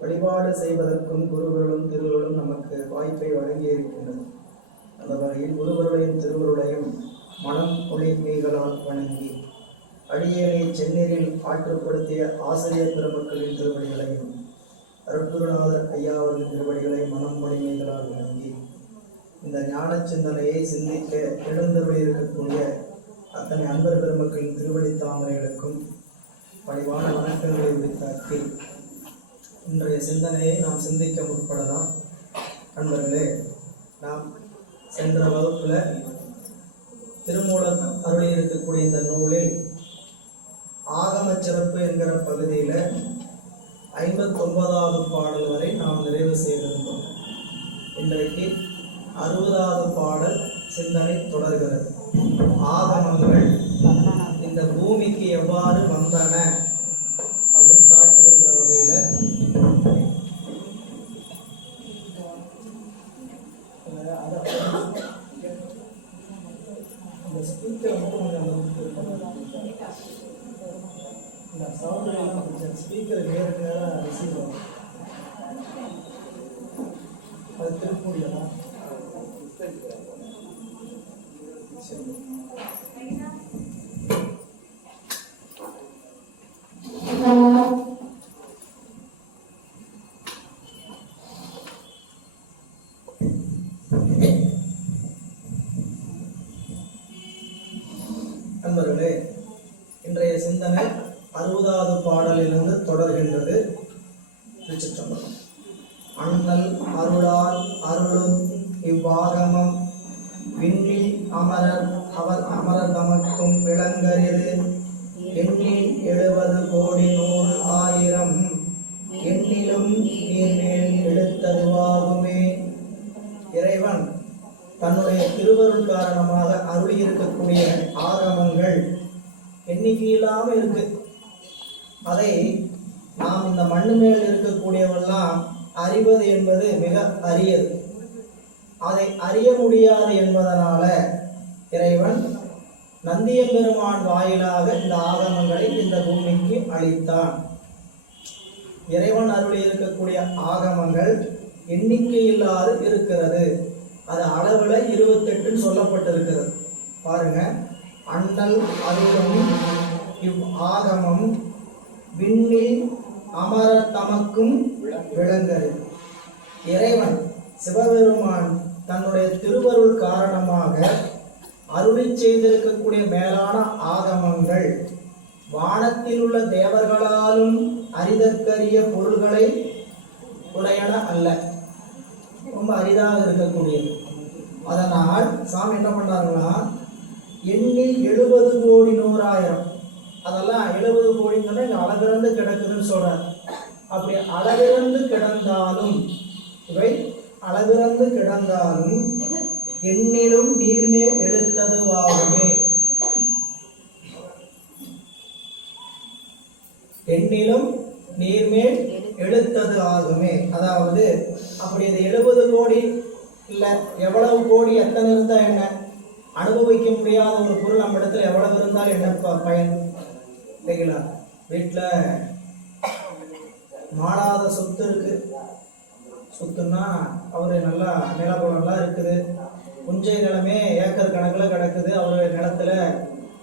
வழிபாடு செய்வதற்கும் குருவர்களும் திருவர்களும் நமக்கு வாய்ப்பை வழங்கி இருக்கின்றது. அந்த வகையில் குருவர்களையும் திருவருளையும் மனம் ஒளி மெய்களால் வணங்கி அடியேனை சென்னீரில் ஆற்றுப்படுத்திய ஆசிரியர் பெருமக்களின் திருவடிகளையும் அருட்குருநாதர் ஐயா அவர்களின் திருவடிகளை மனம் ஒளி மெய்களால் வணங்கி இந்த ஞான சிந்தனையை சிந்திக்க எழுந்தருளி இருக்கக்கூடிய அத்தனை அன்பர் பெருமக்களின் திருவடி தாமரைகளுக்கும் பணிவான வணக்கங்களை உரித்தாக்கி இன்றைய சிந்தனையை நாம் சிந்திக்க முற்படலாம். அன்பர்களே, நாம் சென்ற வகுப்புல திருமூலர் அருளி இருக்கக்கூடிய இந்த நூலில் ஆகம சிறப்பு என்கிற பகுதியில் 59வது பாடல் வரை நாம் நிறைவு செய்திருந்தோம். இன்றைக்கு 60வது பாடல் சிந்தனை தொடர்கிறது. ஆகமங்கள் இந்த பூமிக்கு எவ்வாறு வந்தன அப்படின்னு காட்டுகின்ற வகையில் இந்த ஸ்பீக்கர் மட்டும் இந்த சவுண்ட் ஸ்பீக்கர் நேருக்கு நேராக ரிசீவ் ஆகும். அது திருப்ப முடியலாம். சரி, நண்பர்களே, இன்றைய சிந்தனை 60வது பாடலிலிருந்து தொடர்கின்றது. திருச்சிற்றம்பலம். அண்ணல் அருளால் அருளும் இவ்வாகமம் விண்ணில் அமரர் அவர் அமரர் தமக்கும் விளங்கரிது எண்ணில் 70 கோடி 100 ஆயிரம் எண்ணிலும் நீர்மேல் எடுத்ததுவாகுமே. இறைவன் தன்னுடைய திருவருள் காரணமாக அருளி இருக்கக்கூடிய ஆகமங்கள் எண்ணிக்கையில்லாமல் இருக்கு. அதை நாம் இந்த மண்ணு மேல் இருக்கக்கூடியவெல்லாம் அறிவது என்பது மிக அரியது. அதை அறிய முடியாது என்பதனால இறைவன் நந்தியம்பெருமான் வாயிலாக இந்த ஆகமங்களை இந்த பூமிக்கு அளித்தான். இறைவன் அருளி இருக்கக்கூடிய ஆகமங்கள் எண்ணிக்கை இல்லாது இருக்கிறது. அது அளவுல 28 சொல்லப்பட்டிருக்கிறது. பாருங்க, அண்ணல் அருளும் இவ் ஆகமம் விண்ணில் அமர தமக்கும் விளங்கரு. இறைவன் சிவபெருமான் தன்னுடைய திருவருள் காரணமாக அருளி செய்திருக்கக்கூடிய மேலான ஆகமங்கள் வானத்தில் உள்ள தேவர்களாலும் அறிதற்கரிய பொருள்களை உடையன அல்ல, ரொம்ப அரிதாக இருக்கக்கூடியது. அதனால் சாமி என்ன பண்ணாருன்னா, எண்ணில் 70 கோடி 100 ஆயிரம், அதெல்லாம் 70 கோடின்னு சொன்னா இங்க அளவிறந்து கிடக்குதுன்னு சொல்றார். அப்படி அளவிறந்து கிடந்தாலும், இவை அளவிறந்து கிடந்தாலும் எண்ணிலும் நீர்மே எடுத்ததுவாகுமே. எண்ணிலும் நீர்மேல் எடுத்தது ஆகுமே. அதாவது அப்படி அது 70 கோடி இல்லை, எவ்வளவு கோடி எத்தனை இருந்தா என்ன, அனுபவிக்க முடியாத ஒரு பொருள் நம்ம இடத்துல எவ்வளவு இருந்தால் என்ன பயன் இல்லைங்களா? வீட்டில் மாறாத சொத்து இருக்கு. சொத்துன்னா அவரு நல்லா நிலப்பலம்லாம் இருக்குது, புஞ்சை நிலமே ஏக்கர் கணக்கில் கிடக்குது. அவருடைய நிலத்துல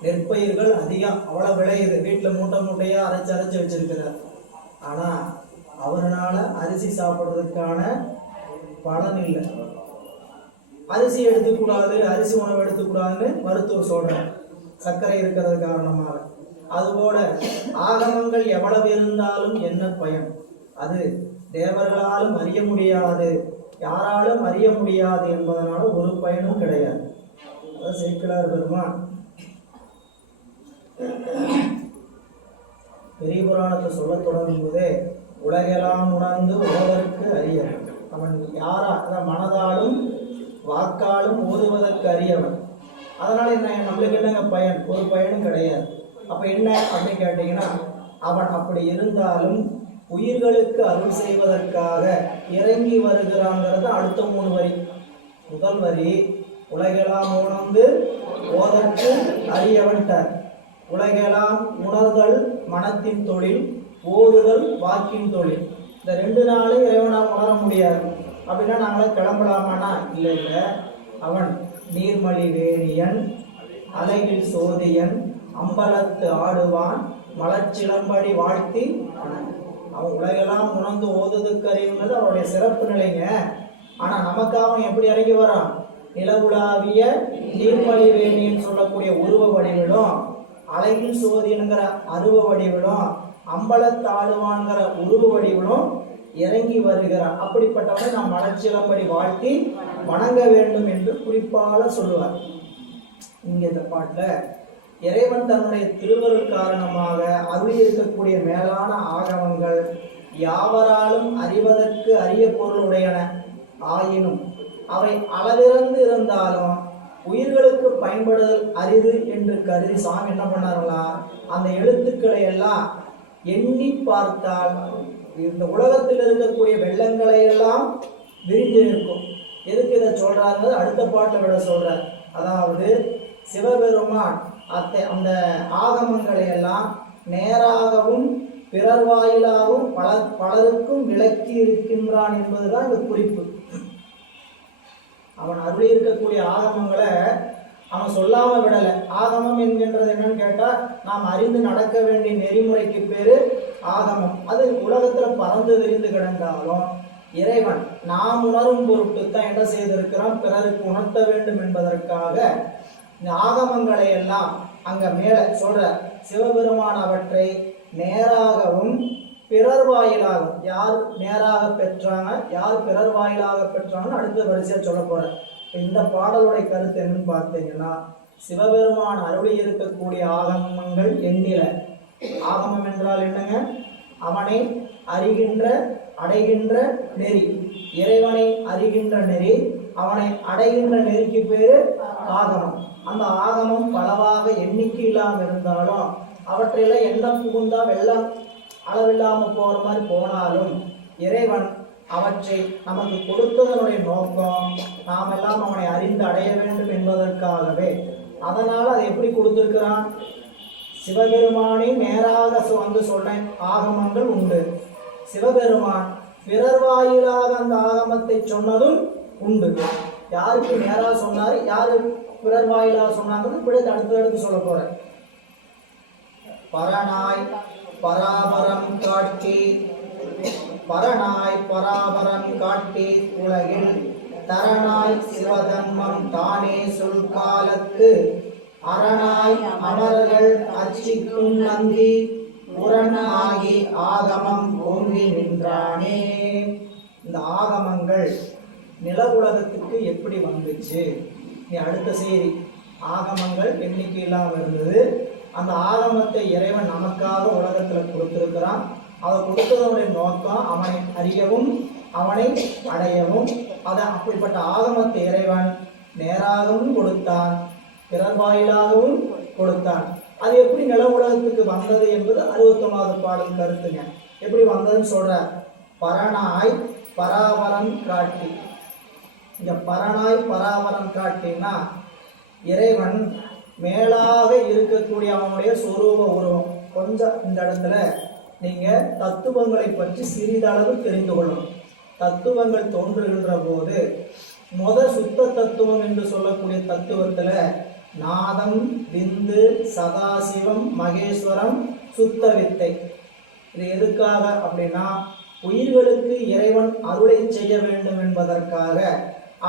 நெற்பயிர்கள் அதிகம், அவ்வளோ விளையுது. வீட்டில் மூட்டை மூட்டையாக அரைச்சி வச்சிருக்கிறார். ஆனால் அவரால் அரிசி சாப்பிட்றதுக்கான பலன் இல்லை. அரிசி எடுத்துக்கூடாது, அரிசி உணவு எடுத்துக்கூடாதுன்னு மருத்துவர் சொல்கிறார், சர்க்கரை இருக்கிறது காரணமாக. அதுபோல ஆகமங்கள் எவ்வளவு இருந்தாலும் என்ன பயன்? அது தேவர்களாலும் அறிய முடியாது, யாராலும் அறிய முடியாது என்பதனால ஒரு பயனும் கிடையாது. அதாவது சேக்கிழார் பெருமான் பெரிய புராணத்தை சொல்ல தொடங்கும் போதே உலகெல்லாம் உணர்ந்து ஓதற்கு அறியவன் அவன் யாரா மனதாலும் வாக்காலும் ஓதுவதற்கு அறியவன். அதனால என்ன, நம்மளுக்கு என்னங்க பயன்? ஒரு பயனும் கிடையாது. அப்ப என்ன அப்படின்னு கேட்டீங்கன்னா, அவன் அப்படி இருந்தாலும் உயிர்களுக்கு அருள் செய்வதற்காக இறங்கி வருகிறாங்கிறது அடுத்த 3 வரி. முதல் வரி உலகெல்லாம் உணர்ந்து ஓதற்கு அரியவன்ட்டார். உலகெல்லாம் உணர்தல் மனத்தின் தொழில், ஓதுதல் வாக்கின் தொழில். இந்த 2 நாளும் இறைவனால் உணர முடியாது. அப்படின்னா நாங்களே கிளம்பலாமானா இல்லை இல்லை. அவன் நீர்மலி வேணியன், அலையில் சோதியன், அம்பலத்து ஆடுவான், மலர்ச்சிலம்படி வாழ்த்தி. அவன் உலகெல்லாம் உணர்ந்து ஓதுதுக்கு அறிவுங்கிறது அவருடைய சிறப்பு நிலைங்க. ஆனா நமக்கு அவன் எப்படி இறங்கி வரான்? நிலவுலாவிய நீர்மலி வேணின்னு சொல்லக்கூடிய உருவ வடிவிலும், அலையில் சோதியன்கிற அருவ வடிவிலும், அம்பலத்து ஆடுவான்கிற உருவ வடிவிலும் இறங்கி வருகிறார். அப்படிப்பட்டவனை நாம் மலர்ச்சிலம்படி வாழ்த்தி வணங்க வேண்டும் என்று குறிப்பால சொல்லுவார். இங்க இந்த பாட்டுல இறைவன் தன்னுடைய திருவருள் காரணமாக அருளி இருக்கக்கூடிய மேலான ஆகமங்கள் யாவராலும் அறிவதற்கு அரிய பொருளுடையன ஆயினும் அவை அளவிறந்து இருந்தாலும் உயிர்களுக்கு பயன்படுதல் அரிது என்று கருதி சாமி என்ன பண்ணார்களா, அந்த எழுத்துக்களை எல்லாம் எண்ணி பார்த்தால் இந்த உலகத்தில் இருக்கக்கூடிய வெள்ளங்களை எல்லாம் விரிந்து இருக்கும். எதுக்கு இதை சொல்றாங்க? அடுத்த பாட்டை விட சொல்றார். அதாவது சிவபெருமான் அந்த ஆகமங்களை எல்லாம் நேராகவும் பிறர் வாயிலாகவும் பலருக்கும் விளக்கி இருக்கின்றான் என்பதுதான் இந்த குறிப்பு. அவன் அருளி இருக்கக்கூடிய ஆகமங்களை அவன் சொல்லாம விடலை. ஆகமம் என்கின்றது என்னன்னு கேட்டா, நாம் அறிந்து நடக்க வேண்டிய நெறிமுறைக்கு பேரு ஆகமம். அது உலகத்துல பறந்து விரிந்து கிடந்தாலும் இறைவன் நாம் உணரும் பொருட்டு தான் என்ன செய்திருக்கிறான், பிறருக்கு உணர்த்த வேண்டும் என்பதற்காக இந்த ஆகமங்களை எல்லாம் அங்க மேல சொல்ற சிவபெருமான் அவற்றை நேராகவும் பிறர் வாயிலாகவும், யார் நேராக பெற்றாங்க யார் பிறர் வாயிலாக பெற்றாங்கன்னு அடுத்த வரிசையா சொல்ல போறேன். இந்த பாடலுடைய கருத்து என்னன்னு பார்த்தீங்கன்னா, சிவபெருமான் அருளி இருக்கக்கூடிய ஆகமங்கள் எண்ணில. ஆகமம் என்றால் என்னங்க? அவனை அறிகின்ற அடைகின்ற நெறி. இறைவனை அறிகின்ற நெறி, அவனை அடைகின்ற நெறிக்கு பேரு ஆகமம். அந்த ஆகமம் பலவாக எண்ணிக்கை இல்லாமல் இருந்தாலும் அவற்றையெல்லாம் எண்ணம் புகுந்தா வெள்ளம் அளவில்லாம போற மாதிரி போனாலும் இறைவன் அவற்றை நமக்கு கொடுத்ததனுடைய நோக்கம் நாம் எல்லாம் அவனை அறிந்து அடைய வேண்டும் என்பதற்காகவே. அதனால அதை எப்படி கொடுத்திருக்கிறான்? சிவபெருமானை நேராக வந்து சொல்ற ஆகமங்கள் உண்டு. சிவபெருமான் பிறர் வாயிலாக அந்த ஆகமத்தை சொன்னதும் உண்டு. யாருக்கு நேராக சொன்னாரு, யாரு பிறர் வாயிலாக சொன்னாங்கன்னு பிடித்து அடுத்து சொல்ல போறேன். பரனாய் பராபரம் காட்டி, பரனாய் பராபரம் காட்டி உலகில் தரனாய் சிவதன்மம் தானே சொல் காலத்து அரணாய் அமரர்கள் அர்ச்சிக்கும் நந்தி புறனாகி ஆகமம் ஓங்கி நின்றானே. இந்த ஆகமங்கள் நில உலகத்துக்கு எப்படி வந்துச்சு? நீ அடுத்த செய்தி. ஆகமங்கள் எண்ணிக்கை இல்லாமல் இருந்தது. அந்த ஆகமத்தை இறைவன் நமக்காக உலகத்தில் கொடுத்திருக்கிறான். அதை கொடுத்ததனுடைய நோக்கம் அவனை அறியவும் அவனை அடையவும். அதை அப்படிப்பட்ட ஆகமத்தை இறைவன் நேராகவும் கொடுத்தான், பிறர் வாயிலாகவும் கொடுத்தான். அது எப்படி நில உலகத்துக்கு வந்தது என்பது 61வது பாடல் கருத்துங்க. எப்படி வந்ததுன்னு சொல்ற. பரனாய் பராபரம் காட்டி. இங்க பரனாய் பராபரம் காட்டினா இறைவன் மேலாக இருக்கக்கூடிய அவனுடைய சொரூப உருவம். கொஞ்சம் இந்த இடத்துல நீங்க தத்துவங்களை பற்றி சிறிதளவு தெரிந்து கொள்ளணும். தத்துவங்கள் தோன்றுகின்ற போது சுத்த தத்துவம் என்று சொல்லக்கூடிய தத்துவத்துல நாதம், விந்து, சதாசிவம், மகேஸ்வரம், சுத்த வித்தை. இது எதுக்காக அப்படின்னா, உயிர்களுக்கு இறைவன் அருளை செய்ய வேண்டும் என்பதற்காக,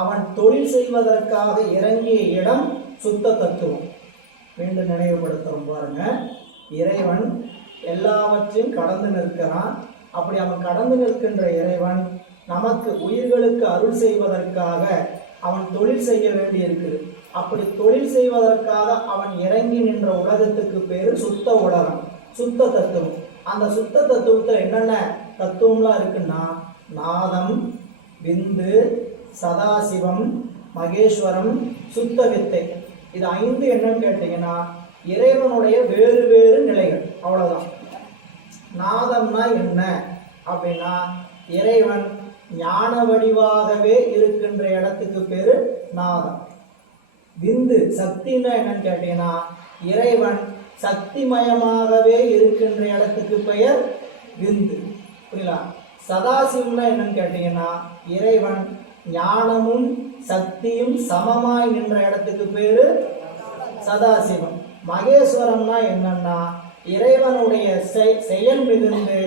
அவன் தொழில் செய்வதற்காக இறங்கிய இடம் சுத்த தத்துவம். மீண்டும் நினைவுபடுத்துறோம் பாருங்க. இறைவன் எல்லாவற்றையும் கடந்து நிற்கிறான். அப்படி அவன் கடந்து நிற்கின்ற இறைவன் நமக்கு உயிர்களுக்கு அருள் செய்வதற்காக அவன் தொழில் செய்ய வேண்டி இருக்குது. அப்படி தொழில் செய்வதற்காக அவன் இறங்கி நின்ற உலகத்துக்கு பேரு சுத்த உலகம், சுத்த தத்துவம். அந்த சுத்த தத்துவத்தில் என்னென்ன தத்துவம்லாம் இருக்குன்னா, நாதம், விந்து, சதாசிவம், மகேஸ்வரம், சுத்த வித்தை. இது 5 என்னன்னு கேட்டீங்கன்னா இறைவனுடைய வேறு வேறு நிலைகள். அவ்வளவுதான். நாதம்னா என்ன அப்படின்னா, இறைவன் ஞான வடிவாகவே இருக்கின்ற இடத்துக்கு பேரு நாதம். விந்து சக்தின்னா என்னன்னு கேட்டீங்கன்னா இறைவன் சக்திமயமாகவே இருக்கின்ற இடத்துக்கு பெயர் விந்து. புரியலா? சதாசிவம்னா என்னன்னு கேட்டீங்கன்னா இறைவன் ஞானமும் சக்தியும் சமமாய் நின்ற இடத்துக்கு பேரு சதாசிவம். மகேஸ்வரம்னா என்னன்னா இறைவனுடைய செயல் மிகுந்து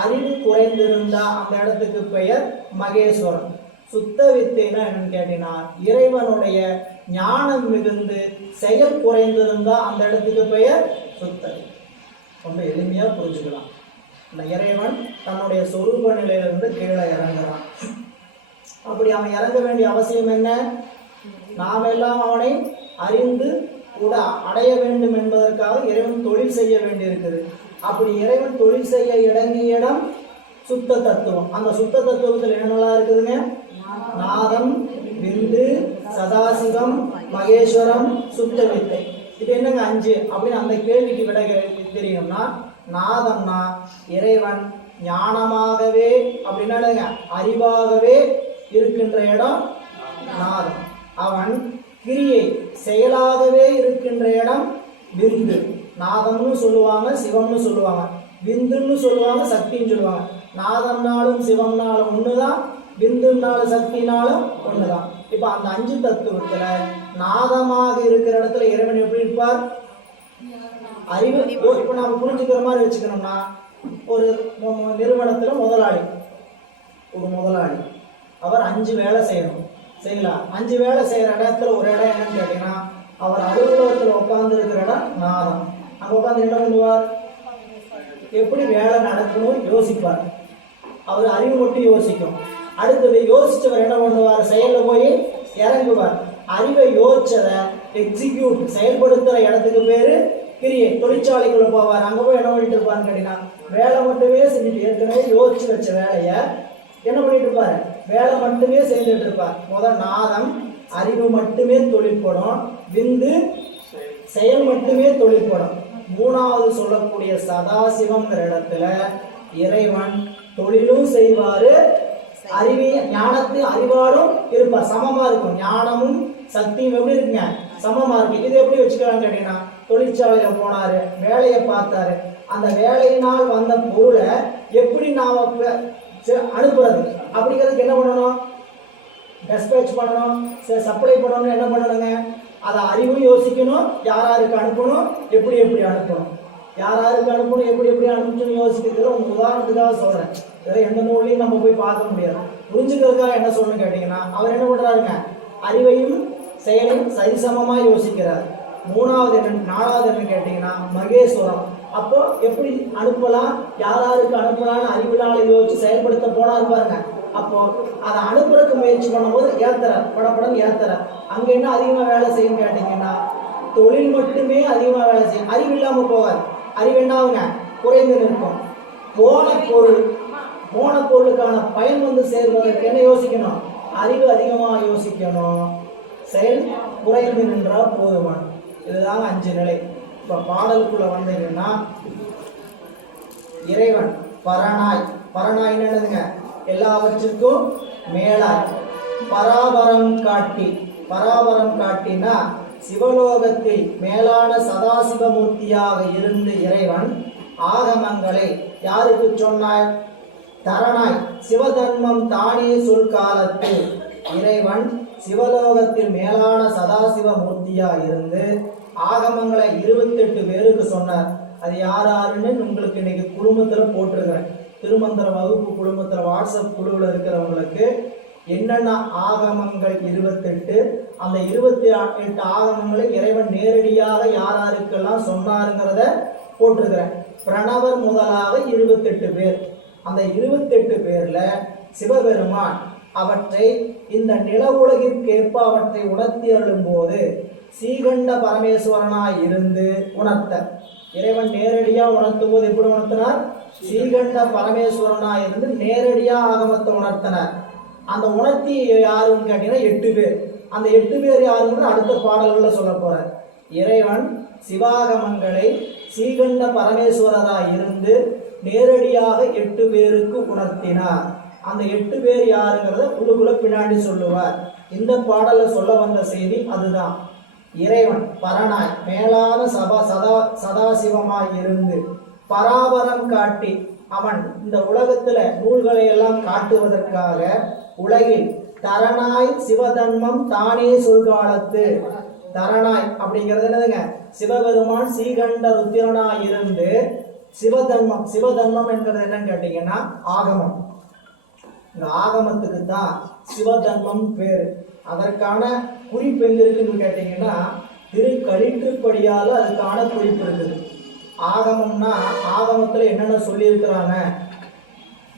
அறிவு குறைந்திருந்தா அந்த இடத்துக்கு பெயர் மகேஸ்வரம். சுத்த வித்தைனா என்னன்னு கேட்டீங்கன்னா இறைவனுடைய ஞானம் மிகுந்து செயல் குறைந்திருந்தா அந்த இடத்துக்கு பெயர் சுத்த. ரொம்ப எளிமையா புரிஞ்சுக்கலாம். இந்த இறைவன் தன்னுடைய சொரூப நிலையிலிருந்து கீழே இறங்குறான். அப்படி அவன் இறங்க வேண்டிய அவசியம் என்ன? நாம் எல்லாம் அவனை அறிந்து கூட அடைய வேண்டும் என்பதற்காக இறைவன் தொழில் செய்ய வேண்டியிருக்குது. அப்படி இறைவன் தொழில் செய்ய இடங்கிய இடம் சுத்த தத்துவம். அந்த சுத்த தத்துவத்தில் என்னென்னலாம் இருக்குதுங்க? நாதம், விந்து, சதாசிவம், மகேஸ்வரம், சுத்த வித்தை. இது என்னங்க 5 அப்படின்னு அந்த கேள்விக்கு விட தெரியும்னா, நாதம்னா இறைவன் ஞானமாகவே அப்படின்னா அறிவாகவே இருக்கின்ற இடம் நாதம். அவன் கிரியை செயலாகவே இருக்கின்ற இடம் விந்து. நாதம்னு சொல்லுவாங்க, சிவம்னு சொல்லுவாங்க, விந்துன்னு சொல்லுவாங்க, சக்தின்னு சொல்லுவாங்க. நாதம்னாலும் சிவம்னாலும் ஒண்ணுதான், விந்துனாலும் சக்தினாலும் ஒண்ணுதான். இப்ப அந்த 5 தத்துவத்துல நாதமாக இருக்கிற இடத்துல இறைவன் எப்படி இருப்பார்? அறிவு. இப்ப நாம புரிஞ்சுக்கிற மாதிரி வச்சுக்கணும்னா, ஒரு நிறுவனத்துல முதலாளி, ஒரு முதலாளி அவர் 5 வேலை செய்யணும். சரிங்களா? 5 வேலை செய்யற இடத்துல ஒரு இடம் என்னன்னு கேட்டீங்கன்னா அவர் அலுவலகத்தில் உட்கார்ந்து இருக்கிற இடம் நாதம். அங்க உட்காந்து என்ன பண்ணுவார்? எப்படி வேலை நடக்கணும் யோசிப்பார். அவர் அறிவு மட்டும் யோசிக்கும். அடுத்தது யோசிச்சவர் என்ன பண்ணுவார்? செயல்ல போய் இறங்குவார். அறிவை யோசிச்சதை எக்ஸிக்யூட் செயல்படுத்துற இடத்துக்கு பேரு கிரியை. தொழிற்சாலைக்குள்ள போவார். அங்க போய் என்ன பண்ணிட்டு இருப்பான்னு கேட்டீங்கன்னா வேலை மட்டுமே செஞ்சுட்டு, ஏற்கனவே யோசிச்சு வச்ச வேலைய என்ன பண்ணிட்டு இருப்பாரு? வேலை மட்டுமே செய்துட்டு இருப்பார். முதல் நாதம் அறிவு மட்டுமே தொழிற்படும், விந்து செயல் மட்டுமே தொழிற்படும். 3வது சொல்லக்கூடிய சதாசிவம்ங்கிற இடத்துல இறைவன் தொழிலும் செய்வாரு, அறிவையும் ஞானத்தையும் அறிவாலும் இருப்பார். சமமா இருக்கும். ஞானமும் சக்தியும் எப்படி இருக்குங்க? சமமா இருக்கு. இது எப்படி வச்சுக்கிறான்னு கேட்டீங்கன்னா தொழிற்சாலையில போனாரு, வேலையை பார்த்தாரு. அந்த வேலையினால் வந்த பொருளை எப்படி நாம அனுப்புறது அப்படிங்கிறதுக்கு என்ன பண்ணணும்? டெஸ்பேச் பண்ணணும், சப்ளை பண்ணணும். என்ன பண்ணணுங்க? அதை அறிவும் யோசிக்கணும், யாராருக்கு அனுப்பணும், எப்படி எப்படி அனுப்பணும், யாராருக்கு அனுப்பணும், எப்படி எப்படி அனுப்பணும் யோசிக்கிறது உங்க உதாரணத்துக்காக சொல்றேன். இதெல்லாம் எந்த நூல்லையும் நம்ம போய் பார்க்க முடியாது. புரிஞ்சுக்கிறதுக்காக என்ன சொல்லணும்னு கேட்டீங்கன்னா அவர் என்ன பண்றாருங்க? அறிவையும் செயலையும் சரிசமமா யோசிக்கிறார். 3வது என்ன, 4வது என்ன கேட்டீங்கன்னா மகேஸ்வரம். அப்போ எப்படி அனுப்பலாம், யாராருக்கு அனுப்பலாம்னு அறிவிலால யோசிச்சு செயல்படுத்த போனாரு பாருங்க. அப்போ அதை அனுப்புறதுக்கு முயற்சி பண்ணும்போது ஏத்துற படப்படம் ஏத்துற. அங்க என்ன அதிகமா வேலை செய்யும் கேட்டீங்கன்னா தொழில் மட்டுமே அதிகமா வேலை செய்யும், அறிவு இல்லாம போவார். அறிவு என்னாவுங்க? குறைந்து நிற்கும். போன பொருளுக்கான பயன் வந்து சேர்வதற்கு என்ன யோசிக்கணும்? அறிவு அதிகமா யோசிக்கணும், செயல் குறைந்து நின்றா போதுமான. இதுதாங்க 5 நிலை. இப்ப பாடலுக்குள்ள வந்தீங்கன்னா இறைவன் பரனாய். பரனாய் என்னதுங்க? எல்லாவற்றுக்கும் மேலாய். பராபரம் காட்டி. பராபரம் காட்டினா சிவலோகத்தில் மேலான சதாசிவமூர்த்தியாக இருந்து இறைவன் ஆகமங்களை யாருக்கு சொன்னாய்? தரனாய். சிவதர்மம் தானே சொல் காலத்தில் இறைவன் சிவலோகத்தில் மேலான சதாசிவ மூர்த்தியா இருந்து ஆகமங்களை 28 பேருக்கு சொன்னார். அது யாருன்னு உங்களுக்கு இன்னைக்கு குடும்பத்துல போட்டிருக்கிறேன். திருமந்திர வகுப்பு குடும்பத்துல வாட்ஸ்அப் குழுவில் இருக்கிறவங்களுக்கு என்னென்ன ஆகமங்கள் 28, அந்த 28 ஆகமங்களை இறைவன் நேரடியாக யாருக்கெல்லாம் சொன்னாருங்கிறத போட்டிருக்கிறேன். பிரணவர் முதலாக 28 பேர். அந்த 28 பேர்ல சிவபெருமான் அவற்றை இந்த நில உலகிற்கேற்ப அவற்றை உணர்த்தி அருளும் போது சீகண்ட பரமேஸ்வரனாய் இருந்து உணர்த்த. இறைவன் நேரடியா உணர்த்தும் போது எப்படி உணர்த்தினார்? சீகண்ட பரமேஸ்வரனாய் இருந்து நேரடியா ஆகமத்தை உணர்த்தினார். அந்த உணர்த்தி யாருன்னு கேட்டீங்கன்னா 8 பேர். அந்த 8 பேர் யாருன்னு அடுத்த பாடல்கள்ல சொல்ல போறார். இறைவன் சிவாகமங்களை சீகண்ட பரமேஸ்வரராய் இருந்து நேரடியாக 8 பேருக்கு உணர்த்தினார். அந்த 8 பேர் யாருங்கிறத உள்ளுக்குள்ள பின்னாடி சொல்லுவார். இந்த பாடல சொல்ல வந்த செய்தி அதுதான். இறைவன் பரனாய் மேலான சதாசிவமாய் இருந்து பராபரம் காட்டி அவன் இந்த உலகத்துல நூல்களை எல்லாம் காட்டுவதற்காக உலகில் தரனாய் சிவதன்மம் தானே சொல்காலத்து. தரனாய் அப்படிங்கிறது என்னதுங்க? சிவபெருமான் ஸ்ரீகண்ட ருத்திரனாய் இருந்து சிவதன்மம். சிவதன்மம் என்கிறது என்னன்னு கேட்டீங்கன்னா ஆகமம். இந்த ஆகமத்துக்கு தான் சிவதன்மம் பேரு. அதற்கான குறிப்பு எங்க இருக்குன்னு கேட்டீங்கன்னா திருக்கழிற்றுப்படியால அதுக்கான குறிப்பு இருக்குது. ஆகமம்னா ஆகமத்துல என்னென்ன சொல்லி இருக்கிறாங்க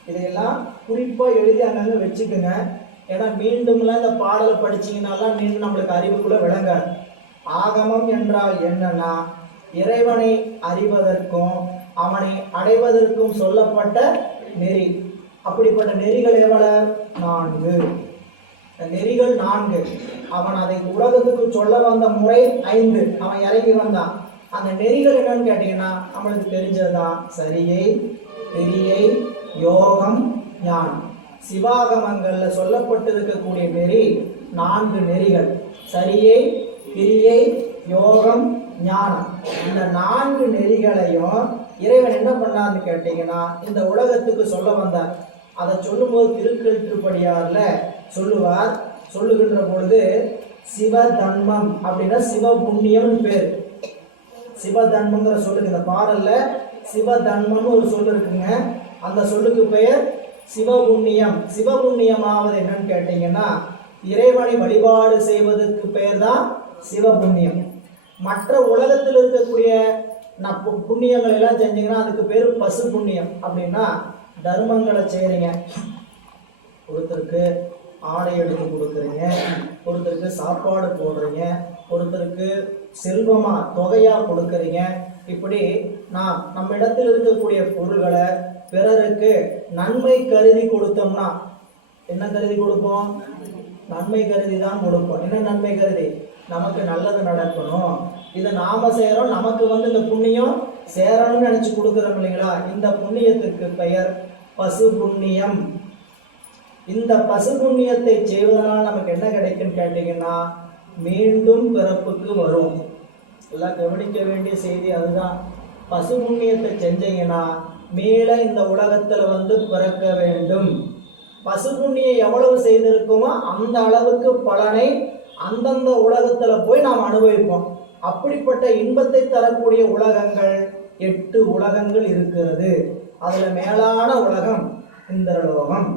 இதையெல்லாம் குறிப்பா எழுதி அங்கங்க வச்சுக்கோங்க. ஏன்னா மீண்டும்லாம் இந்த பாடலை படிச்சீங்கன்னாலாம் மீண்டும் நம்மளுக்கு அறிவுக்குள்ள விளங்காது. ஆகமம் என்றால் என்னன்னா இறைவனை அறிவதற்கும் அவனை அடைவதற்கும் சொல்லப்பட்ட நெறி. அப்படிப்பட்ட நெறிகள் எவ்வளவு? 4. நெறிகள் 4. அவன் அதை உலகத்துக்கு சொல்ல வந்த முறை 5. அவன் இறங்கி வந்தான். அந்த நெறிகள் என்னன்னு கேட்டீங்கன்னா நம்மளுக்கு தெரிஞ்சதுதான். சரியை, கிரியை, யோகம், ஞானம். சிவாகமங்கள்ல சொல்லப்பட்டிருக்கக்கூடிய நெறி 4 நெறிகள். சரியை, கிரியை, யோகம், ஞானம். இந்த 4 நெறிகளையும் இறைவன் என்ன பண்ணார்னு கேட்டீங்கன்னா இந்த உலகத்துக்கு சொல்ல வந்தார். அதை சொல்லும்போது திருக்கழிற்றுப்படியார்ல சொல்லுவார். சொல்லுகின்ற பொழுது சிவதன்மம் அப்படின்னா சிவபுண்ணியம் பேர். சிவதன்மங்கிற சொல்லுங்க. இந்த பாடல்ல சிவதன்மம் ஒரு சொல்லு இருக்குங்க. அந்த சொல்லுக்கு பெயர் சிவபுண்ணியம். சிவபுண்ணியமாவது என்னன்னு கேட்டீங்கன்னா இறைவனை வழிபாடு செய்வதற்கு பெயர் தான் சிவபுண்ணியம். மற்ற உலகத்தில் இருக்கக்கூடிய புண்ணியங்கள் எல்லாம் செஞ்சீங்கன்னா அதுக்கு பேர் பசு புண்ணியம். அப்படின்னா தர்மங்களை செய்றீங்க. ஒருத்தருக்கு ஆடை எடுத்து கொடுக்குறீங்க, ஒருத்தருக்கு சாப்பாடு போடுறீங்க, ஒருத்தருக்கு செல்வமா தொகையா கொடுக்குறீங்க. இப்படி நம்ம இடத்தில் இருக்கக்கூடிய பொருள்களை பிறருக்கு நன்மை கருதி கொடுத்தோம்னா என்ன கருதி கொடுப்போம்? நன்மை கருதி தான் கொடுப்போம். என்ன நன்மை கருதி? நமக்கு நல்லது நடக்கணும், இதை நாம செய்யறோம், நமக்கு இந்த புண்ணியம் சேரணும்னு நினைச்சு கொடுக்குறோம் இல்லைங்களா? இந்த புண்ணியத்துக்கு பெயர் பசு புண்ணியம். இந்த பசு புண்ணியத்தை செய்வதனால் நமக்கு என்ன கிடைக்குன்னு கேட்டீங்கன்னா மீண்டும் பிறப்புக்கு வரும். எல்லாம் கவனிக்க வேண்டிய செய்தி அதுதான். பசு புண்ணியத்தை செஞ்சீங்கன்னா மேல இந்த உலகத்துல பிறக்க வேண்டும். பசு புண்ணியம் எவ்வளவு செய்திருக்குமோ அந்த அளவுக்கு பலனை அந்தந்த உலகத்துல போய் நாம் அனுபவிப்போம். அப்படிப்பட்ட இன்பத்தை தரக்கூடிய உலகங்கள் 8 உலகங்கள் இருக்கிறது. அதுல மேலான உலகம் இந்திரலோகம்.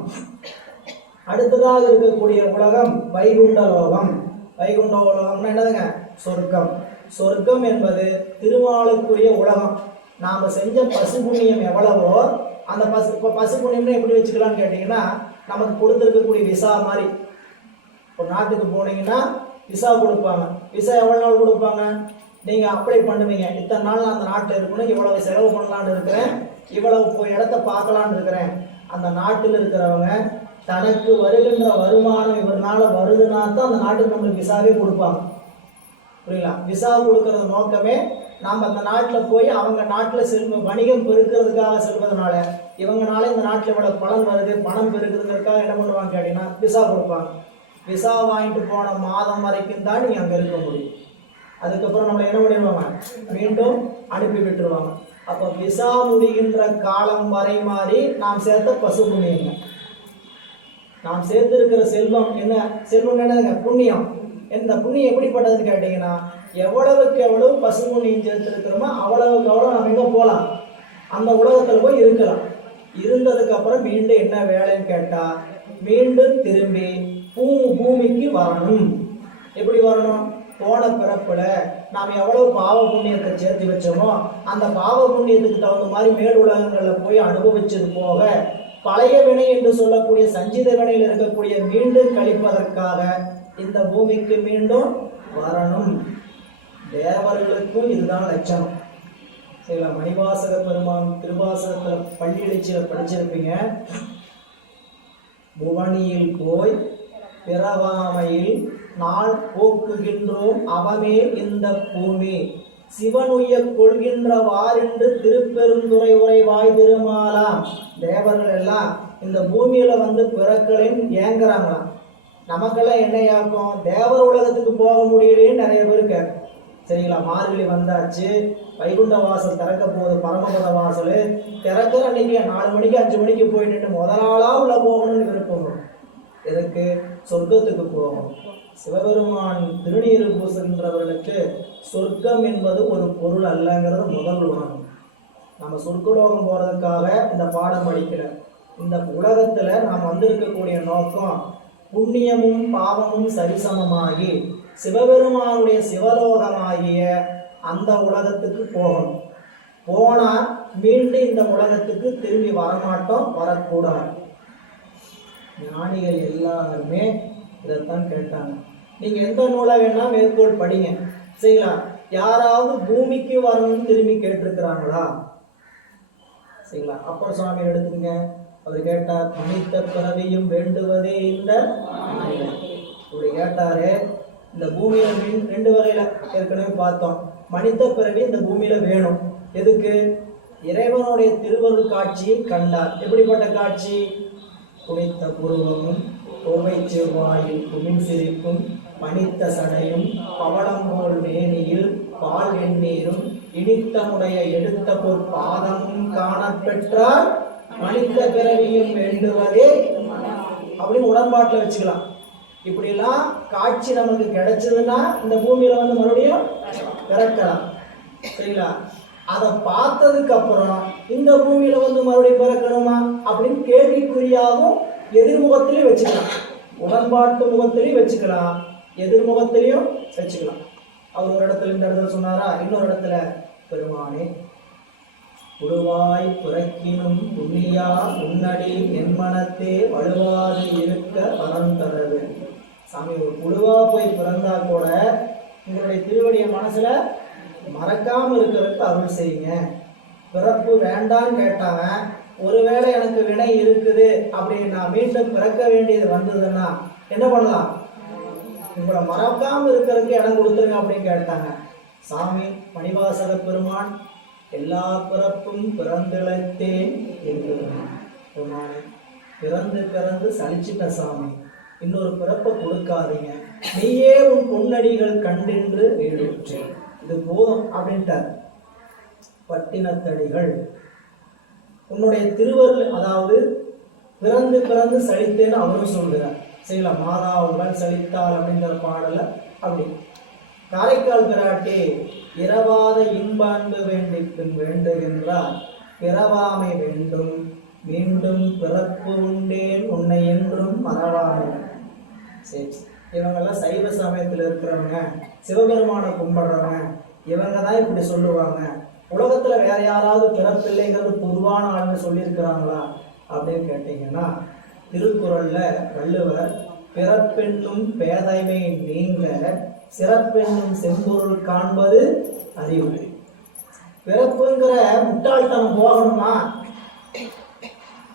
அடுத்ததாக இருக்கக்கூடிய உலகம் வைகுண்ட லோகம். வைகுண்ட உலகம்னா என்னதுங்க? சொர்க்கம். சொர்க்கம் என்பது திருமாலுக்குரிய உலகம். நாம செஞ்ச பசு புண்ணியம் எவ்வளவோ அந்த பசு புண்ணியம்னு எப்படி வச்சுக்கலாம்னு கேட்டீங்கன்னா நமக்கு கொடுத்துருக்கக்கூடிய விசா மாதிரி. ஒரு நாட்டுக்கு போனீங்கன்னா விசா கொடுப்பாங்க. விசா எவ்வளோ நாள் கொடுப்பாங்க? நீங்கள் அப்ளை பண்ணுவீங்க. இத்தனை நாள் நான் அந்த நாட்டில் இருக்கணும், இவ்வளவு செலவு பண்ணலான்னு இருக்கிறேன், இவ்வளவு இடத்த பார்க்கலான்னு இருக்கிறேன். அந்த நாட்டில் இருக்கிறவங்க தனக்கு வருகின்ற வருமானம் இவர்னால வருதுன்னா தான் அந்த நாட்டுக்கு நம்மளுக்கு விசாவே கொடுப்பாங்க. புரியுங்களா? விசா கொடுக்கறது நோக்கமே நாம் அந்த நாட்டில் போய் அவங்க நாட்டில் வணிகம் பெருக்கிறதுக்காக செல்வதனால இவங்கனால இந்த நாட்டில் இவ்வளவு பலன் வருது, பணம் பெருக்குறதுக்காக என்ன பண்ணுவாங்க கேட்டீங்கன்னா விசா கொடுப்பாங்க. விசா வாங்கிட்டு போன மாதம் வரைக்கும் தான் நீங்கள் அங்கே இருக்க முடியும். அதுக்கப்புறம் நம்மளை என்ன பண்ணிடுவாங்க? மீண்டும் அனுப்பி விட்டுருவாங்க. அப்போ விசா முடிகின்ற காலம் வரை மாறி நாம் சேர்த்த பசு புண்ணியங்க. நாம் சேர்த்திருக்கிற செல்வம் என்ன? செல்வம் என்னதுங்க? புண்ணியம். இந்த புண்ணியம் எப்படிப்பட்டதுன்னு கேட்டீங்கன்னா எவ்வளவுக்கு எவ்வளவு பசு புண்ணியம் சேர்த்திருக்கிறோமோ அவ்வளவுக்கு அவ்வளவு நம்ம எங்க போகலாம்? அந்த உலகத்துல போய் இருக்கலாம். இருந்ததுக்கு அப்புறம் மீண்டும் என்ன வேலைன்னு கேட்டா மீண்டும் திரும்பி பூமிக்கு வரணும். எப்படி வரணும்? போன பிறப்புல நாம் எவ்வளவு பாவ புண்ணியத்தை சேர்த்து வச்சோமோ அந்த பாவ புண்ணியத்துக்கு தகுந்த மாதிரி மேல் உலகங்கள்ல போய் அனுபவிச்சது போக பழைய வினை என்று சொல்லக்கூடிய சஞ்சித வினையில் இருக்கக்கூடிய மீண்டும் கழிப்பதற்காக இந்த பூமிக்கு மீண்டும் வரணும். தேவர்களுக்கும் இதுதான் லட்சணம். சரிங்களா? மணிவாசக பெருமான் திருவாசகத்துல பள்ளி எழுச்சியில படிச்சிருப்பீங்க. புவனியில் போய் பிறவாமையில் நாள் போக்குகின்றோம் அவமே இந்த பூமி சிவனுய கொள்கின்றவார் என்று திருப்பெருந்துறை உரைவாய் திருமாலாம். தேவர்கள் எல்லாம் இந்த பூமியில பிறக்கலைன்னு ஏங்குறாங்களாம். நமக்கெல்லாம் என்னையாக்கும் தேவர் உலகத்துக்கு போக முடியலேன்னு நிறைய பேர் கேட்கும். சரிங்களா? மார்கழி வந்தாச்சு, வைகுண்ட வாசல் திறக்க போகுது, பரமபத வாசல் திறக்கிற அன்னைக்கு 4 மணிக்கு 5 மணிக்கு போயிட்டு முதல் நாளா உள்ள போகணும்னு விருப்பம். எதுக்கு? சொர்க்கத்துக்கு போகணும். சிவபெருமான் திருநீறு பூசுகின்றவர்களுக்கு சொர்க்கம் என்பது ஒரு பொருள் அல்லங்கிறது முதல் உணர்வு. நம்ம சொர்க்கலோகம் போறதுக்காக இந்த பாடம் படிக்கிறோம். இந்த உலகத்துல நாம் வந்திருக்கக்கூடிய நோக்கம் புண்ணியமும் பாவமும் சரிசமமாகி சிவபெருமானுடைய சிவலோகமாகிய அந்த உலகத்துக்கு போகணும். போனா மீண்டும் இந்த உலகத்துக்கு திரும்பி வரமாட்டோம், வரக்கூடாது. ஞானிகள் எல்லாருமே இதைத்தான் கேட்டாங்க. நீங்க எந்த நூலை வேணா மேற்கோள் படிங்க, சரிங்களா? யாராவது பூமிக்கு வரணும்னு திரும்பி கேட்டிருக்கிறாங்களா? சரிங்களா? அப்பர் சுவாமி எடுத்துங்க. அவர் கேட்டார், மனித பிறவியும் வேண்டுவதே இந்த இப்படி கேட்டாரு. இந்த பூமியில 2 வகையில ஏற்கனவே பார்த்தோம். மனித பிறவி இந்த பூமியில வேணும். எதுக்கு? இறைவனுடைய திருவருள் காட்சியை கண்டார். எப்படிப்பட்ட காட்சி? குனித்த புருவமும் கோவை செவ்வாயில் குமின் சிரிப்பும் பனித்த சடையும் பவளம் போல் மேனியில் பால் வெந்நீரும் இனித்தமுடைய எடுத்த பொற்பாதமும் காணப்பெற்றால் மனித பிறவியும் வேண்டுவதே அப்படின்னு உடன்பாட்டில் வச்சுக்கலாம். இப்படிலாம் காட்சி நமக்கு கிடைச்சதுன்னா இந்த பூமியில வந்து மறுபடியும் பிறக்கலாம். சரிங்களா? அதை பார்த்ததுக்கு அப்புறம் இந்த பூமியில வந்து மறுபடியும் பிறக்கணுமா அப்படின்னு கேள்விக்குறியாகவும் எதிர்முகத்திலையும் வச்சுக்கலாம். உடன்பாட்டு முகத்திலையும் வச்சுக்கலாம், எதிர்முகத்திலையும் வச்சுக்கலாம். அவர் ஒரு இடத்துல இந்த இடத்துல சொன்னாரா, இன்னொரு இடத்துல பெருமானே புழுவாய் புறக்கினும் புண்ணியா முன்னடி என்மனத்தே வலுவாது இருக்க வரம் தரது. சாமி, ஒரு புழுவா போய் பிறந்தா கூட உங்களுடைய திருவடிய மனசுல மறக்காம இருக்கிறதுக்கு அருள் செய்யுங்க. பிறப்பு வேண்டான்னு கேட்டாங்க. ஒருவேளை எனக்கு வினை இருக்குது அப்படின்னு நான் மீண்டும் பிறக்க வேண்டியது வந்ததுன்னா என்ன பண்ணலாம்? உங்களை மறக்காம இருக்கிறதுக்கு இடம் கொடுத்துருங்க அப்படின்னு கேட்டாங்க. சாமி மணிவாசக பெருமான் எல்லா பிறப்பும் பிறந்திழைத்தேன் என்கிறான். பெருமானே, பிறந்து சலிச்சிட்ட சாமி, இன்னொரு பிறப்பை கொடுக்காதீங்க, நீயே உன் பொன்னடிகள் கண்டென்று வீடுற்றேன், இது போதும் அப்படின்ட்டார். பட்டினத்தடிகள் உன்னுடைய திருவருள், அதாவது பிறந்து சலித்தேன்னு அவரும் சொல்கிறார். சரிங்களா? மாதா உங்கள் சலித்தாள் அப்படிங்கிற பாடல அப்படி. காரைக்கால் பிராட்டி இரவாத இன்ப அன்பு வேண்டுகின்றார், பிறவாமை வேண்டும் மீண்டும் பிறப்பு உண்டேன் உன்னை என்றும் மறவாமை. சரி, இவங்கெல்லாம் சைவ சமயத்தில் இருக்கிறவங்க, சிவபெருமானை கும்பிடுறவங்க, இவங்க தான் இப்படி சொல்லுவாங்க. உலகத்துல வேற யாராவது பிறப்பில்லைங்கிறது பொதுவான ஆளுன்னு சொல்லியிருக்கிறாங்களா அப்படின்னு கேட்டீங்கன்னா, திருக்குறள்ல வள்ளுவர் பிறப்பென்னும் பேதைமை நீங்க சிறப்பென்னும் செம்பொருள் காண்பது அறிவு. பிறப்புங்கிற முட்டாள்தனம் போகணுமா?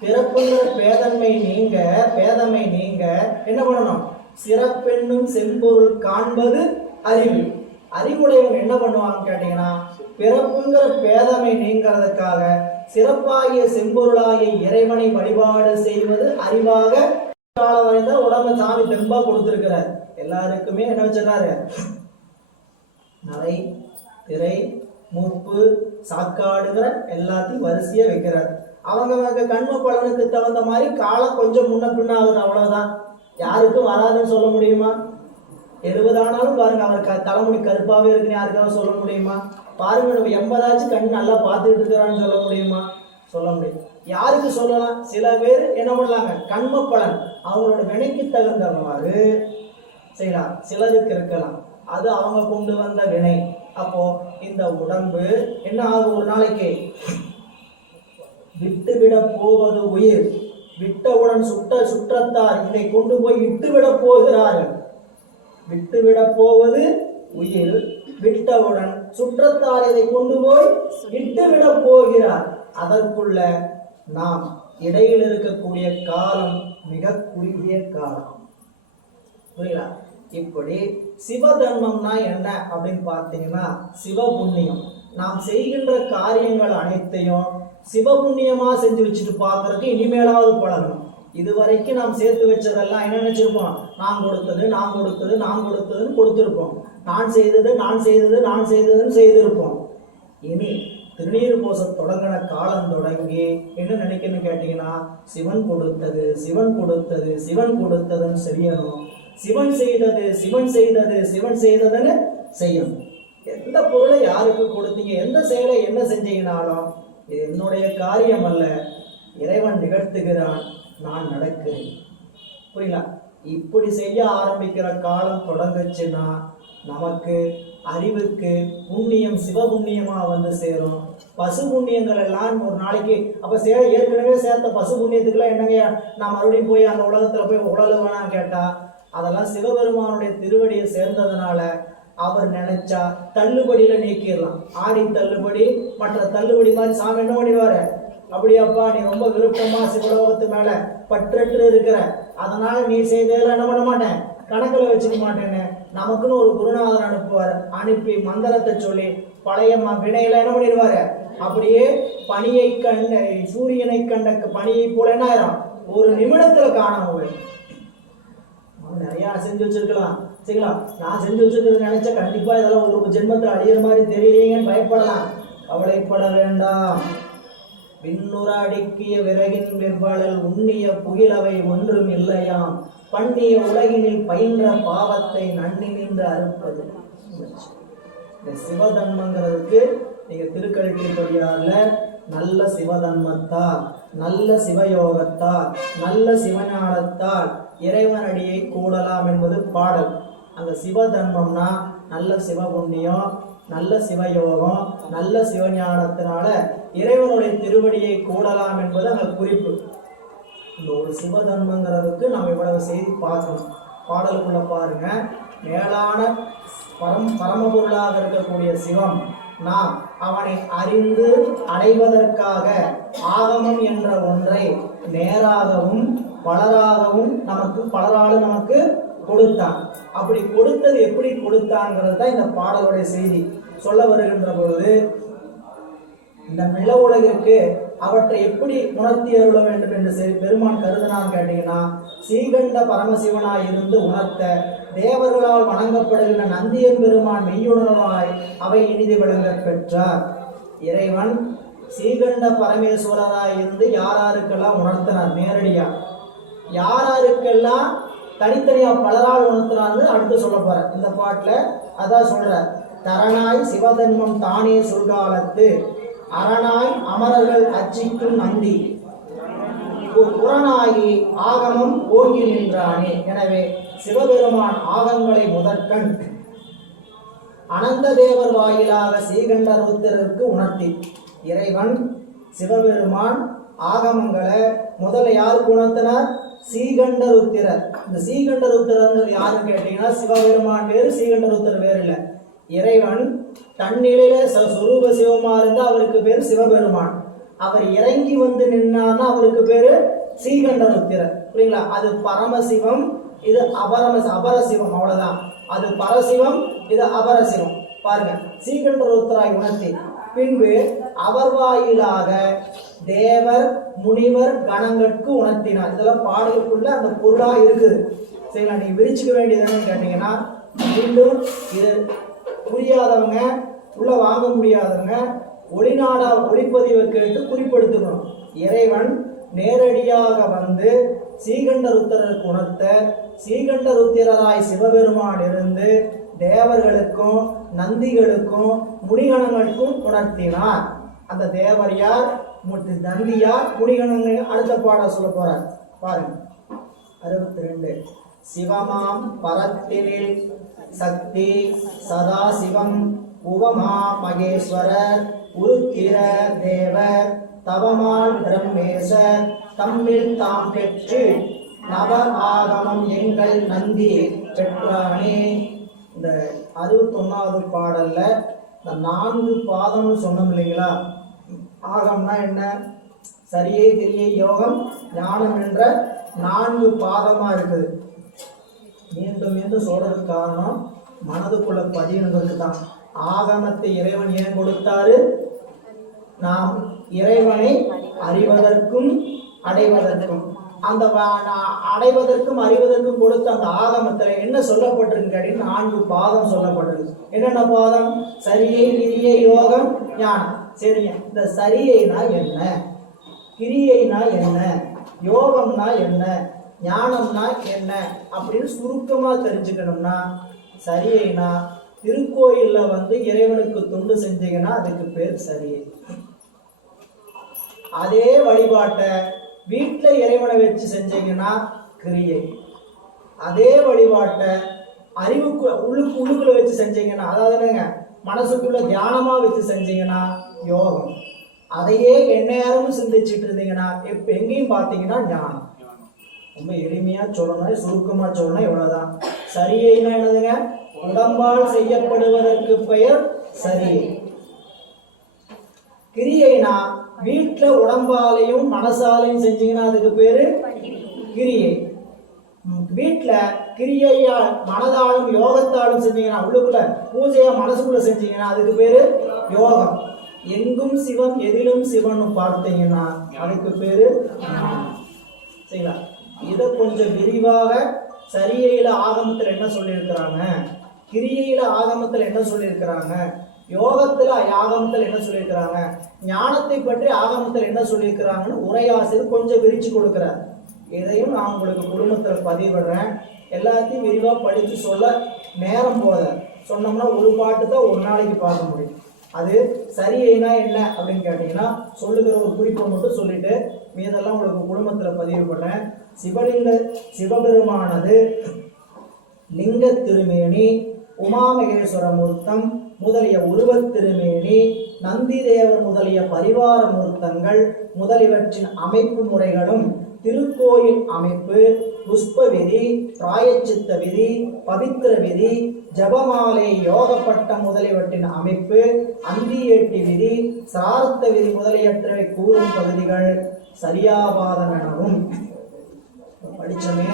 பிறப்புங்கிற பேதமை நீங்க என்ன பண்ணணும்? சிறப்பென்னும் செம்பொருள் காண்பது அறிவு. அறிவுடையவங்க என்ன பண்ணுவாங்க கேட்டீங்கன்னா, பிறப்புங்கிற பேதமை நீங்கிறதுக்காக சிறப்பாகிய செம்பொருளாகிய இறைவனை வழிபாடு செய்வது அறிவாக காலம் வரைந்த உடம்பு சாமி தெம்பா கொடுத்திருக்கிறார். எல்லாருக்குமே என்ன வச்சிருக்காரு? நரை, திரை, மூப்பு, சாக்காடுங்கிற எல்லாத்தையும் வரிசையா வைக்கிறார். அவங்க கண்ம பலனுக்கு தகுந்த மாதிரி காலம் கொஞ்சம் முன்ன பின்ன ஆகுது, அவ்வளவுதான். யாருக்கும் வராதுன்னு சொல்ல முடியுமா? 70 ஆனாலும் பாருங்க, அவர் தலைமுடி கருப்பாவே இருக்குன்னு யாருக்காவது சொல்ல முடியுமா? பாருங்க, 80 கண் நல்லா பார்த்துக்கிட்டு இருக்கிறான்னு சொல்ல முடியுமா? சொல்ல முடியும். யாருக்கு சொல்லலாம்? சில பேர் என்ன பண்ணலாங்க, கண்ம பலன் அவங்களோட வினைக்கு தகுந்தவாறு செய்யலாம். சிலருக்கு இருக்கலாம், அது அவங்க கொண்டு வந்த வினை. அப்போ இந்த உடம்பு என்ன ஆகும்? ஒரு நாளைக்கு விட்டுவிட போவது உயிர், விட்டவுடன் சுற்றத்தார் இதை கொண்டு போய் இட்டுவிட போகிறார்கள். விட்டுவிட போவது உயிர், விட்டவுடன் சுற்றத்தார் இதை கொண்டு போய் இட்டுவிட போகிறார். அதற்குள்ள நாம் இடையில் இருக்கக்கூடிய காலம் மிக குறுகிய காலம். புரியுதா? இப்படி சிவதர்மம்னா என்ன அப்படின்னு பார்த்தீங்கன்னா, சிவபுண்ணியம். நாம் செய்கின்ற காரியங்கள் அனைத்தையும் சிவபுண்ணியமா செஞ்சு வச்சுட்டு பார்க்கறதுக்கு இனிமேலாவது பழகணும். இதுவரைக்கும் நாம் சேர்த்து வச்சதெல்லாம் என்ன நினைச்சிருப்போம்? நான் கொடுத்தது நான் கொடுத்தது நான் கொடுத்ததுன்னு கொடுத்துருப்போம். நான் செய்தது நான் செய்தது நான் செய்ததுன்னு செய்திருப்போம். இனி திருநீர் பூச தொடங்கின காலம் தொடங்கி என்ன நினைக்கணும்னு கேட்டீங்கன்னா, சிவன் கொடுத்தது சிவன் கொடுத்தது சிவன் கொடுத்ததுன்னு செய்யணும். சிவன் செய்தது சிவன் செய்தது சிவன் செய்ததுன்னு செய்யணும். எந்த பொருளை யாருக்கு கொடுத்தீங்க, எந்த செயலை என்ன செஞ்சீங்கனாலும் இது என்னுடைய காரியம் அல்ல, இறைவன் நிகழ்த்துகிறான், நான் நடக்கிறேன். புரியல? இப்படி செய்ய ஆரம்பிக்கிற காலம் தொடங்குச்சுன்னா நமக்கு அறிவுக்கு புண்ணியம் சிவபுண்ணியமா வந்து சேரும். பசு புண்ணியங்கள் எல்லாம் ஒரு நாளைக்கு அப்ப ஏற்கனவே சேர்த்த பசு புண்ணியத்துக்குலாம் என்னங்க நான் மறுபடியும் போய் அந்த உலகத்துல போய் உடல வேணாம் கேட்டா, அதெல்லாம் சிவபெருமானுடைய திருவடியை சேர்ந்ததுனால அவர் நினைச்சா தள்ளுபடியில நீக்கிடலாம். ஆடி தள்ளுபடி மற்ற தள்ளுபடி மாதிரி சாமி என்ன பண்ணிடுவாரு, அப்படியாப்பா நீ ரொம்ப விருப்பமா சிவலோகத்து மேல பற்றற்று இருக்கிற, அதனால நீ செய்ததெல்லாம் என்ன பண்ண மாட்டேன், கணக்கில் வச்சுக்க மாட்டேன்னு நமக்குன்னு ஒரு குருநாதர் அனுப்புவார். அனுப்பி மந்திரத்தை சொல்லி பழைய வினையில என்ன பண்ணிடுவாரு, அப்படியே பனியை கண்ட சூரியனை கண்ட பனியை போல என்ன ஆயிரும், ஒரு நிமிடத்துல காணாம. நிறைய செஞ்சு வச்சிருக்கலாம் சரிங்களா, நான் செஞ்சு வச்சிருக்கிறது நினைச்சா கண்டிப்பா இதெல்லாம் ஒரு ஜென்மத்தில் அழியிற மாதிரி தெரியலீங்கன்னு பயப்படலாம். கவலைப்பட வேண்டாம். விண்ணுற அடுக்கிய விறகின் வெவ்வாழல் உண்ணிய புகிலவை ஒன்றும் இல்லையாம், பண்ணிய உலகினில் பயின்ற பாவத்தை நன்னி நின்று அறுப்பது. இந்த சிவதன்மங்கிறதுக்கு நீங்க திருக்கழுத்தின்படியார்ல நல்ல சிவதன்மத்தால் நல்ல சிவயோகத்தால் நல்ல சிவஞானத்தால் இறைவனடியை கூடலாம் என்பது பாடல். அந்த சிவதன்மம்னா நல்ல சிவபுண்ணியம், நல்ல சிவயோகம், நல்ல சிவஞானத்தினால இறைவனுடைய திருவடியை கூடலாம் என்பது அங்க குறிப்பு. இந்த ஒரு சிவதன்மங்கிறதுக்கு நாம் இவ்வளவு செய்தி பார்க்கணும். பாடலுக்குள்ள பாருங்க, மேலான பரமபொருளாக இருக்கக்கூடிய சிவம் நாம் அவனை அறிந்து அடைவதற்காக ஆகமம் என்ற ஒன்றை நேராகவும் பலராகவும் பலராலும் நமக்கு கொடுத்தான். அப்படி கொடுத்தது எப்படி கொடுத்தான்ங்கிறது தான் இந்த பாடலுடைய செய்தி. சொல்ல வருகின்ற பொழுது இந்த நில உலகிற்கு அவற்றை எப்படி உணர்த்தி அருள வேண்டும் என்று பெருமான் கருதினான் கேட்டீங்கன்னா, சீகண்ட பரமசிவனாய் இருந்து உணர்த்த தேவர்களால் வணங்கப்படுகின்ற நந்தியன் பெருமான் மெய்யுணர்வாய் அவை இனிது விளங்க பெற்றார். இறைவன் சீகண்ட பரமேஸ்வரராய் இருந்து யாராருக்கெல்லாம் உணர்த்தினார் நேரடியா, யாராருக்கெல்லாம் தனித்தனியா பலரால் உணர்த்தினார்னு அடுத்து சொல்ல போற இந்த பாட்டுல. அதான் சொல்ற, தரணாய் சிவதன்மம் தானே சொல்காலத்து அரணாய் அமரர்கள் அச்சிக்கும் நந்தி புறனாகி ஆகமம் ஓங்கி நின்றானே. எனவே சிவபெருமான் ஆகங்களை முதற்கண் அனந்த தேவர் வாயிலாக ஸ்ரீகண்டருத்திரருக்கு உணர்த்தி, இறைவன் சிவபெருமான் ஆகமங்களை முதல்ல யாருக்கு உணர்த்தினார், ஸ்ரீகண்டருத்திரர். இந்த ஸ்ரீகண்டருத்திரர் யாருன்னு கேட்டீங்கன்னா, சிவபெருமான் வேறு ஸ்ரீகண்டருத்திரர் வேறு இல்லை. இறைவன் தன்னிலையில சுரூப சிவமா இருந்தா அவருக்கு பேரு சிவபெருமான். அவர் இறங்கி வந்து நின்னார்னா அவருக்கு பேரு ஸ்ரீகண்டருத்திரர். புரியுங்களா? அது பரமசிவம், இது அபரசிவம், அவ்வளவுதான். அது பரசிவம், இது அபரசிவம். பாருங்க, ஸ்ரீகண்டருத்திராய் உணர்த்தி பின்பு அவர் வாயிலாக தேவர் முனிவர் கணங்களுக்கு உணர்த்தினார். இதெல்லாம் பாடலுக்குள்ள அந்த பொருளா இருக்குது. சரிங்களா? நீங்க விரிச்சுக்க வேண்டியதுன்னு கேட்டீங்கன்னா, மீண்டும் இது புரியாதவங்க, உள்ள வாங்க முடியாதவங்க ஒளிநாடா ஒளிப்பதிவை கேட்டு குறிப்பெடுத்துக்கணும். இறைவன் நேரடியாக வந்து ஸ்ரீகண்டருத்திரருக்கு உணர்த்த, ஸ்ரீகண்டருத்திரராய் சிவபெருமான் இருந்து தேவர்களுக்கும் நந்திகளுக்கும் முனிகணங்களுக்கும் உணர்த்தினார். அந்த தேவர் யார், நந்தி யார், முனிகணங்கள் அடுத்த பாட சொல்ல போறார். பாருங்க 62. சிவமாம் பரத்தினில் சக்தி சதாசிவம் உவமா மகேஸ்வரர் உருத்திர தேவர் தவமால் பிரம்மேசர் தம்மில் தாம் பெற்று நவ ஆகமம் எங்கள் நந்தி பெற்றானே. இந்த 61வது பாடல்ல இந்த 4 பாதம்னு சொன்னோம் இல்லைங்களா? ஆகம்னா என்ன? சரியை கிரியை யோகம் ஞானம் என்ற 4 பாதமா இருக்குது. மீண்டும் மீண்டும் சொல்றதுக்கு காரணம் மனதுக்குள்ள பதியணுங்கிறது தான். ஆகமத்தை இறைவன் ஏன் கொடுத்தாரு? நாம் இறைவனை அறிவதற்கும் அடைவதற்கும். அந்த அடைவதற்கும் அறிவதற்கும் கொடுத்த அந்த ஆகமத்துல என்ன சொல்லப்பட்டிருக்கு அப்படின்னு 4 பாதம் சொல்லப்பட்டிருக்கு. என்னென்ன பாதம்? சரியை, கிரியை, யோகம், ஞானம். சரிங்க, இந்த சரியைனா என்ன, கிரியைனா என்ன, யோகம்னா என்ன, ஞானம்னா என்ன அப்படின்னு சுருக்கமா தெரிஞ்சுக்கணும்னா, சரியைனா திருக்கோயில்ல இறைவனுக்கு தொண்டு செஞ்சீங்கன்னா அதுக்கு பேர் சரியை. அதே வழிபாட்டை வீட்டில் இறைவனை வச்சு செஞ்சீங்கன்னா கிரியை. அதே வழிபாட்டை அறிவுக்கு உள்ளுக்குள்ள வச்சு செஞ்சீங்கன்னா, அதாவது மனசுக்குள்ள தியானமா வச்சு செஞ்சீங்கன்னா யோகம். அதையே எந்நேரமும் சிந்திச்சுட்டு இருந்தீங்கன்னா எங்கேயும் பார்த்தீங்கன்னா ஞானம். ரொம்ப எளிமையா சொல்லணும், சுருக்கமா சொல்லணும், இவ்வளவுதான். சரியைன்னா என்னதுங்க? உடம்பால் செய்யப்படுவதற்கு பெயர் சரியை. கிரியைனா வீட்டுல உடம்பாலையும் மனசாலையும் செஞ்சீங்கன்னா அதுக்கு பேரு கிரியை. வீட்டுல கிரியையால் மனதாலும் யோகத்தாலும் செஞ்சீங்கன்னா, உள்ளுக்குள்ள பூஜையா மனசுக்குள்ள செஞ்சீங்கன்னா அதுக்கு பேரு யோகம். எங்கும் சிவம் எதிலும் சிவன் பார்த்தீங்கன்னா அதுக்கு பேரு சரிங்களா? இதை கொஞ்சம் விரிவாக சரியையில ஆகமத்துல என்ன சொல்லியிருக்கிறாங்க, கிரியையில ஆகமத்துல என்ன சொல்லியிருக்கிறாங்க, யோகத்துல ஆகமத்தில் என்ன சொல்லியிருக்கிறாங்க, ஞானத்தை பற்றி ஆகமத்தில் என்ன சொல்லியிருக்கிறாங்கன்னு உரையாசிரியர் கொஞ்சம் விரிச்சு கொடுக்கிறார். இதையும் நான் உங்களுக்கு குடும்பத்தில் பதிவிடுறேன். எல்லாத்தையும் விரிவாக படித்து சொல்ல நேரம் போத சொன்னோம்னா ஒரு பாட்டு தான் ஒரு நாளைக்கு பார்க்க முடியும். அது சரியைனா என்ன அப்படின்னு கேட்டீங்கன்னா சொல்லுகிற ஒரு குறிப்பை மட்டும் சொல்லிட்டு மீதெல்லாம் உங்களுக்கு குடும்பத்தில் பதிவு பண்ணேன். சிவபெருமானது லிங்க திருமேனி, உமாமகேஸ்வர மூர்த்தம் முதலிய உருவத் திருமேனி, நந்தி தேவர் முதலிய பரிவார மூர்த்தங்கள் முதலியவற்றின் அமைப்பு முறைகளும், திருக்கோயில் அமைப்பு, புஷ்ப விதி, பிராயச்சித்த விதி, பவித்திர விதி, ஜபமாலை, யோகப்பட்டம் முதலியவற்றின் அமைப்பு, அந்தியேட்டி விதி, சாரத்த விதி முதலியவற்றை கூறும் பகுதிகள் சரியாபாதம் எனவும். படிச்சமே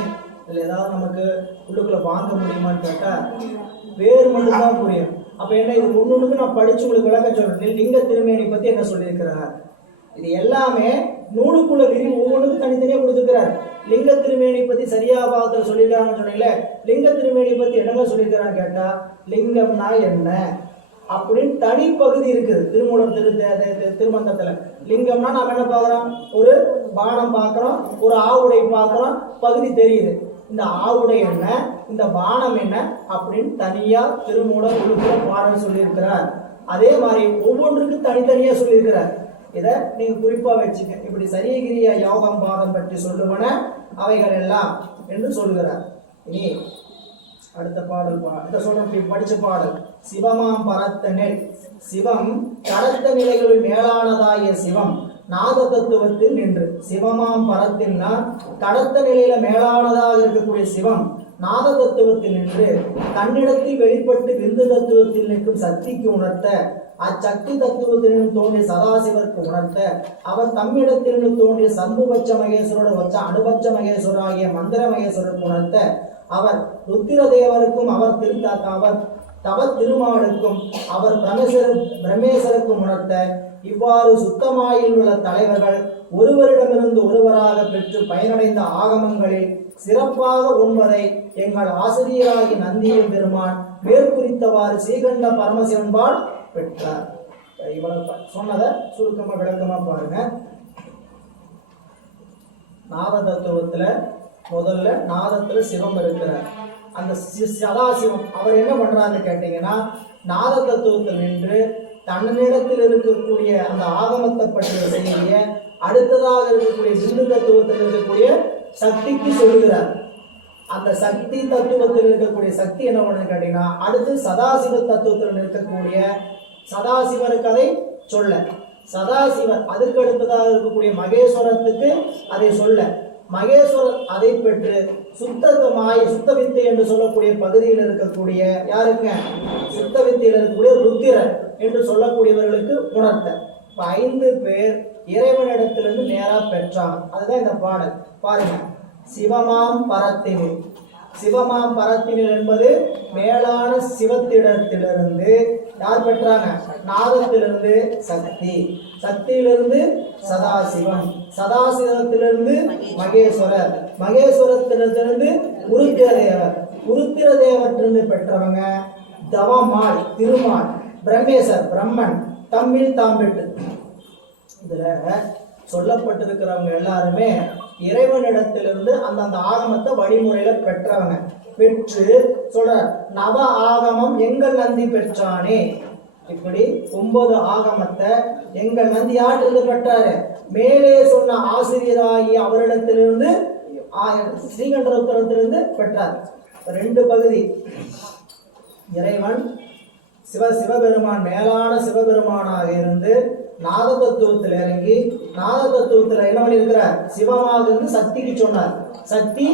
இல்லை ஏதாவது நமக்கு உள்ளுக்குள்ள வாங்க முடியுமான்னு கேட்டா வேறு மட்டும்தான் புரியும். அப்ப என்ன, இது ஒன்னொன்னுக்கு நான் படிச்சு உங்களுக்கு விளக்க சொல்றேன். லிங்க திருமேனி பத்தி என்ன சொல்லியிருக்கிறார், இது எல்லாமே நூலுக்குள்ள விரிவு ஒவ்வொன்றுக்கும் தனித்தனியா கொடுத்துக்கிறார். லிங்க திருமேனி பத்தி சரியாபாதத்தில் சொல்லியிருக்காங்கன்னு சொன்னீங்களே, லிங்க திருமேனி பத்தி என்னங்க சொல்லியிருக்கிறான்னு கேட்டா, லிங்கம்னா என்ன அப்படின்னு தனி பகுதி இருக்குது திருமூலம் திருமந்தத்துல. லிங்கம்னா நாம என்ன பார்க்கிறோம், ஒரு பானம் பார்க்கிறோம், ஒரு ஆவுடை பார்க்கிறோம், பகுதி தெரியுது. இந்த ஆவுடை என்ன, இந்த பானம் என்ன அப்படின்னு தனியா திருமூலம் உள்ள பாடல் சொல்லியிருக்கிறார். அதே மாதிரி ஒவ்வொன்றுக்கும் தனித்தனியா சொல்லியிருக்கிறார். இதை நீங்க குறிப்பா வச்சுக்க. இப்படி சரியகிரிய யோகம் பாதம் பற்றி சொல்லுவன அவைகள் எல்லாம் என்று சொல்லுகிறார். இனி அடுத்த பாடல் இதை சொல்ற படிச்ச பாடல் சிவமாம் பரத்தனில். சிவம் கடத்த நிலைகளில் மேலானதாகிய சிவம் நாத தத்துவத்தில் நின்று. சிவமாம் பரத்தின்னா கடத்த நிலையில மேலானதாக இருக்கக்கூடிய சிவம் நாத தத்துவத்தில் நின்று தன்னிடத்தில் வெளிப்பட்டு விந்து தத்துவத்தில் நிற்கும் சக்திக்கு உணர்த்த, அச்சக்தி தத்துவத்திலும் தோன்றிய சதாசிவருக்கு உணர்த்த, அவர் தம்மிடத்திலிருந்து தோன்றிய சம்புபட்ச மகேஸ்வரோட வச்ச அனுபட்ச மகேஸ்வரர் ஆகிய மந்திர மகேஸ்வரருக்கு உணர்த்த, அவர் ருத்திர தேவருக்கும் அவர் தவ திருமாலுக்கும் அவர் பிரமேஸ்வருக்கும் உணர்த்த, இவ்வாறு சுத்தமாயில் உள்ள தலைவர்கள் ஒருவரிடமிருந்து ஒருவராக பெற்று பயனடைந்த ஆகமங்களில் சிறப்பாக உண்பதை எங்கள் ஆசிரியராகி நந்தியின் பெருமான் மேற்குறித்தவாறு ஸ்ரீகண்ட பரமசிவன்பால் பெற்றார். இவ்வளவு சொன்னதை சுருக்கமா விளக்கமா பாருங்க. நாத தத்துவத்துல முதல்ல நாதத்துல சிவம் இருக்கிறார். அந்த சதாசிவம் அவர் என்ன பண்றாருன்னு கேட்டீங்கன்னா, நாத தத்துவத்தில் நின்று தன்னிடத்தில் இருக்கக்கூடிய அந்த ஆகமத்தை பற்றிய செய்திய அடுத்ததாக இருக்கக்கூடிய விந்து தத்துவத்தில் இருக்கக்கூடிய சக்திக்கு சொல்லுகிறார். அந்த சக்தி தத்துவத்தில் இருக்கக்கூடிய சக்தி என்ன பண்ணுன்னு கேட்டீங்கன்னா, அடுத்து சதாசிவ தத்துவத்தில் இருக்கக்கூடிய சதாசிவருக்கு அதை சொல்ல, சதாசிவர் அதுக்கு அடுத்ததாக இருக்கக்கூடிய மகேஸ்வரத்துக்கு அதை சொல்ல, மகேஸ்வரர் அதை பெற்று சுத்த வித்தை என்று சொல்லக்கூடிய பகுதியில் இருக்கக்கூடிய யாருங்க, சுத்த வித்தையில் இருக்கக்கூடிய ருத்திரர் என்று சொல்லக்கூடியவர்களுக்கு உணர்த்த. 5 பேர் இறைவனிடத்திலிருந்து நேரா பெற்றாங்க. அதுதான் இந்த பாடல். பாருங்க, சிவமாம் பரத்தினில். சிவமாம் பரத்தினில் என்பது மேலான சிவத்திடத்திலிருந்து யார் பெற்றாங்க? நாதத்திலிருந்து சக்தி, சக்தியிலிருந்து சதாசிவம், சதாசிவத்திலிருந்து மகேஸ்வரர், மகேஸ்வரத்திலிருந்து உருத்திரதேவர், உருத்திரதேவற்றிலிருந்து பெற்றவங்க தவமாள் திருமால், பிரம்மேசர் பிரம்மன், தம்மில் தாம்பெட்டு. இதுல சொல்லப்பட்டிருக்கிறவங்க எல்லாருமே இறைவனிடத்திலிருந்து அந்தந்த ஆகமத்தை வழிமுறையில பெற்றவங்க. பெற்று சொல்ற நவ ஆகமம் எங்கள் நந்தி பெற்றானே. இப்படி 9 ஆகமத்தை எங்கள் நந்தி யாற்றிலிருந்து பெற்றாரு? மேலே சொன்ன ஆசிரியராகி அவரிடத்திலிருந்து ஸ்ரீகண்டரத்திலிருந்து பெற்றார். 2 பகுதி. இறைவன் சிவபெருமான் மேலான சிவபெருமானாக இருந்து நாத தத்துவத்தில் இறங்கி, நாத தத்துவத்தில் என்ன பண்ணியிருக்கிறார்? சிவமாக இருந்து சக்திக்கு சொன்னார், சக்தி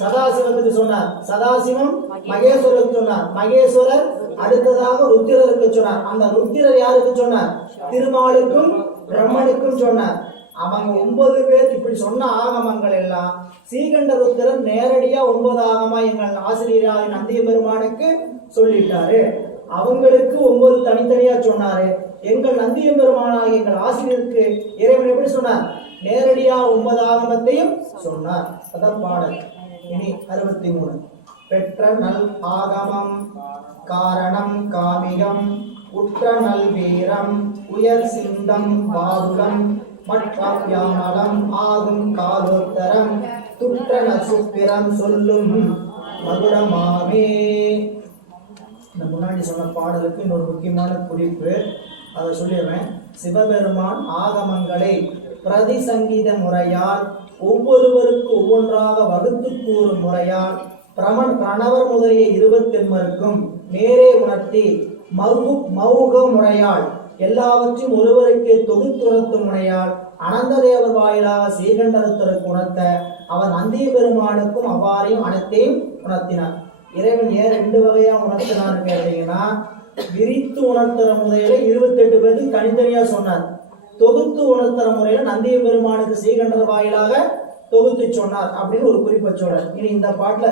சதாசிவத்துக்கு சொன்னார், சதாசிவம் மகேஸ்வரருக்கு சொன்னார், மகேஸ்வரர் அடுத்ததாக ருத்திரருக்கு சொன்னார். அந்த ருத்திரர் யாருக்கு சொன்னார்? திருமாலுக்கும் பிரம்மனுக்கும் சொன்னார். அவங்க 9 பேர் இப்படி சொன்ன ஆகமங்கள் எல்லாம் ஸ்ரீகண்ட ருத்திரர் நேரடியா 9 ஆகமா எங்கள் ஆசிரியராக நந்திய பெருமானுக்கு சொல்லிட்டாரு. அவங்களுக்கு 9 தனித்தனியா சொன்னாரு. எங்கள் நந்திய பெருமானாக எங்கள் ஆசிரியருக்கு இறைவன் எப்படி சொன்னார்? நேரடியா 9 ஆகமத்தையும் சொன்னார். அதான் பாடல். இனி 63. பெற்ற நல் ஆகமம் காரணம் காமிகம் உற்ற நல் வீரம் உயர் சிந்தம் பாதுலம் மற்றம் யாமலம் ஆகும் காலோத்தரம் துற்ற நசுப்பிரம் சொல்லும் மகுடமாமே. இந்த முன்னாடி சொன்ன பாடலுக்கு இன்னொரு முக்கியமான குறிப்பு, அதை சொல்லிடுறேன். சிவபெருமான் ஆகமங்களை பிரதிசங்கீத முறையால் ஒவ்வொருவருக்கு ஒவ்வொன்றாக வகுத்து கூறும் முறையால் பிரணவர் முதலிய 28 நேரே உணர்த்தி மௌக முறையால் எல்லாவற்றையும் ஒருவருக்கே தொகுத்துணர்த்தும் முறையால் அனந்த தேவர் வாயிலாக ஸ்ரீகண்டரத்தருக்கு உணர்த்த அவர் நந்திய பெருமானுக்கும் அவ்வாறையும் அனைத்தையும் உணர்த்தினார். இறைவன் ஏன் 2 வகையா உணர்த்தினார் கேட்டீங்கன்னா, விரித்து உணர்த்துற முறையில 28 பேருக்கு தனித்தனியா சொன்னார். தொகுத்து உணர்த்துற முறையில நந்திய பெருமானுக்கு ஸ்ரீகண்டர் வாயிலாக தொகுத்து சொன்னார் அப்படின்னு ஒரு குறிப்பை சொல்றார். இனி இந்த பாட்டுல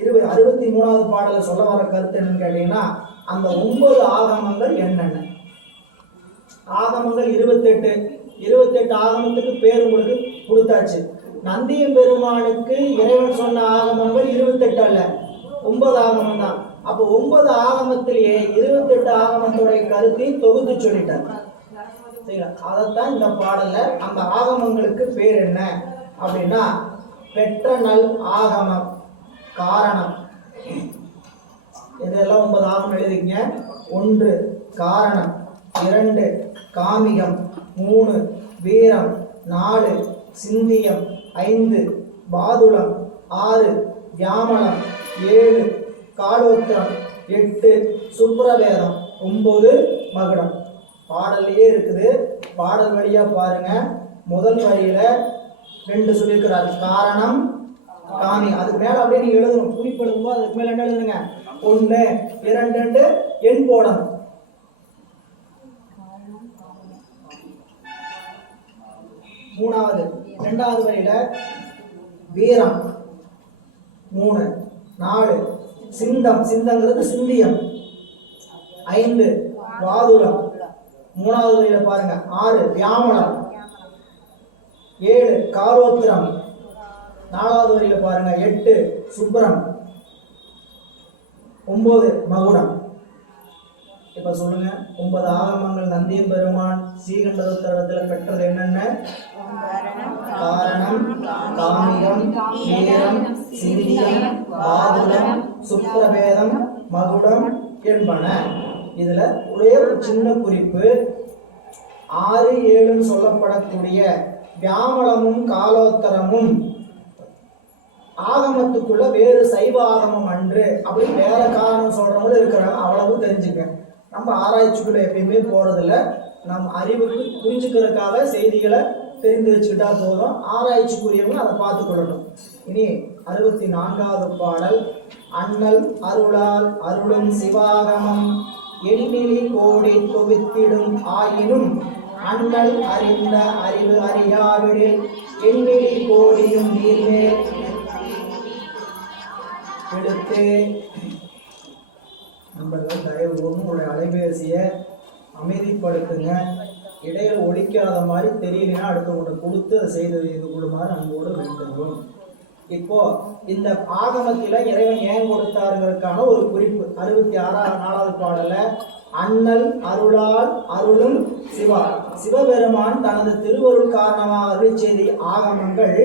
63வது பாடல சொல்ல வர கருத்து என்னன்னு கேட்டீங்கன்னா, அந்த 9 ஆகமங்கள் என்னென்ன? ஆகமங்கள் 28 ஆகமத்துக்கு பேர் உங்களுக்கு கொடுத்தாச்சு. நந்திய பெருமானுக்கு இறைவன் சொன்ன ஆகமங்கள் 28 அல்ல, 9 ஆகமம் தான். அப்போ 9 ஆகமத்திலேயே 28 ஆகமத்துடைய கருத்தையும் தொகுத்து சொல்லிட்டார். அதைத்தான் இந்த பாடல்ல அந்த ஆகமங்களுக்கு பேர் என்ன அப்படின்னா, பெற்ற நல் ஆகமம் காரணம். இதெல்லாம் 9 ஆகமம் எழுதிங்க. 1 காரணம், 2 காமிகம், 3 வீரம், 4 சிந்தியம், 5 பாதுளம், 6 வியாமலம், 7 காலோத்திரம், 8 சுப்ரவேதம், 9 மகுடம். பாடல்லையே இருக்குது. பாடல் வழியா பாருங்க. முதல் வரியில 2 சொல்லியிருக்கிறார், காரணம் காமி. அதுக்கு மேல அப்படியே நீங்க எழுதணும். குறிப்பு எழுதும்போது அதுக்கு மேல என்ன எழுதுங்க? 1 2 எண் போடணும். மூணாவது 2வது வரியில வீரம் 3 4 சிந்தம், சிந்தங்கிறது சிந்தியம், 5 வாதுளம், 3வது வரியில பாருங்க 6 வியாமலம், 7 காலோத்திரம், 4வது வரியில பாருங்க 8 சுப்ரம், 9 மகுடம். இப்ப சொல்லுங்க, 9 ஆகமங்கள் நந்திய பெருமான் ஸ்ரீகண்டரத்துல பெற்றது என்னென்ன? காரணம், காமிகம், வீரம், சிந்தியம், பாதுளம், சுப்ரவேதம், மகுடம் என்பன. இதுல ஒரே ஒரு சின்ன குறிப்பு, 6 7 சொல்லப்படக்கூடிய வியாமலமும் காலோத்தரமும் ஆகமத்துக்குள்ள வேறு சைவ ஆகமம் அன்று அப்படின்னு வேற காரணம் சொல்றவங்களும் இருக்கிறாங்க. அவ்வளவு தெரிஞ்சுக்க. நம்ம ஆராய்ச்சிக்குள்ள எப்பயுமே போறதில்ல. நம்ம அறிவுக்கு புரிஞ்சுக்கிறதுக்காக செய்திகளை தெரிந்து வச்சுக்கிட்டா போதும். ஆராய்ச்சிக்குரியவங்க அதை பார்த்து கொள்ளணும். இனி 64வது பாடல். அண்ணல் அருளால் அருளும் சிவாகமம் எண்ணிலி கோடி தொகுத்திடும் ஆயினும் அண்ணல் அறிந்த அறிவு அறியாவிடில் எண்ணிலி கோடியும் நீர்மேல் எடுத்து. நண்பர்கள் தயவு ஒன்று உங்களுடைய அலைபேசியை அமைதிப்படுத்துங்க. இடையில ஒழிக்காத மாதிரி தெரியலனா அடுத்தவங்க கொடுத்து அதை செய்து கொள்ளுமாறு அன்போடு வேண்டுகிறோம். இப்போ இந்த ஆகமத்தில இறைவன் ஏன் கொடுத்தாருங்கிறதுக்கான ஒரு குறிப்பு 64வது பாடல அண்ணல் அருளால் அருளும் சிவா சிவபெருமான் தனது திருவருள் காரணமாக அருள் செய்தி ஆகமங்கள்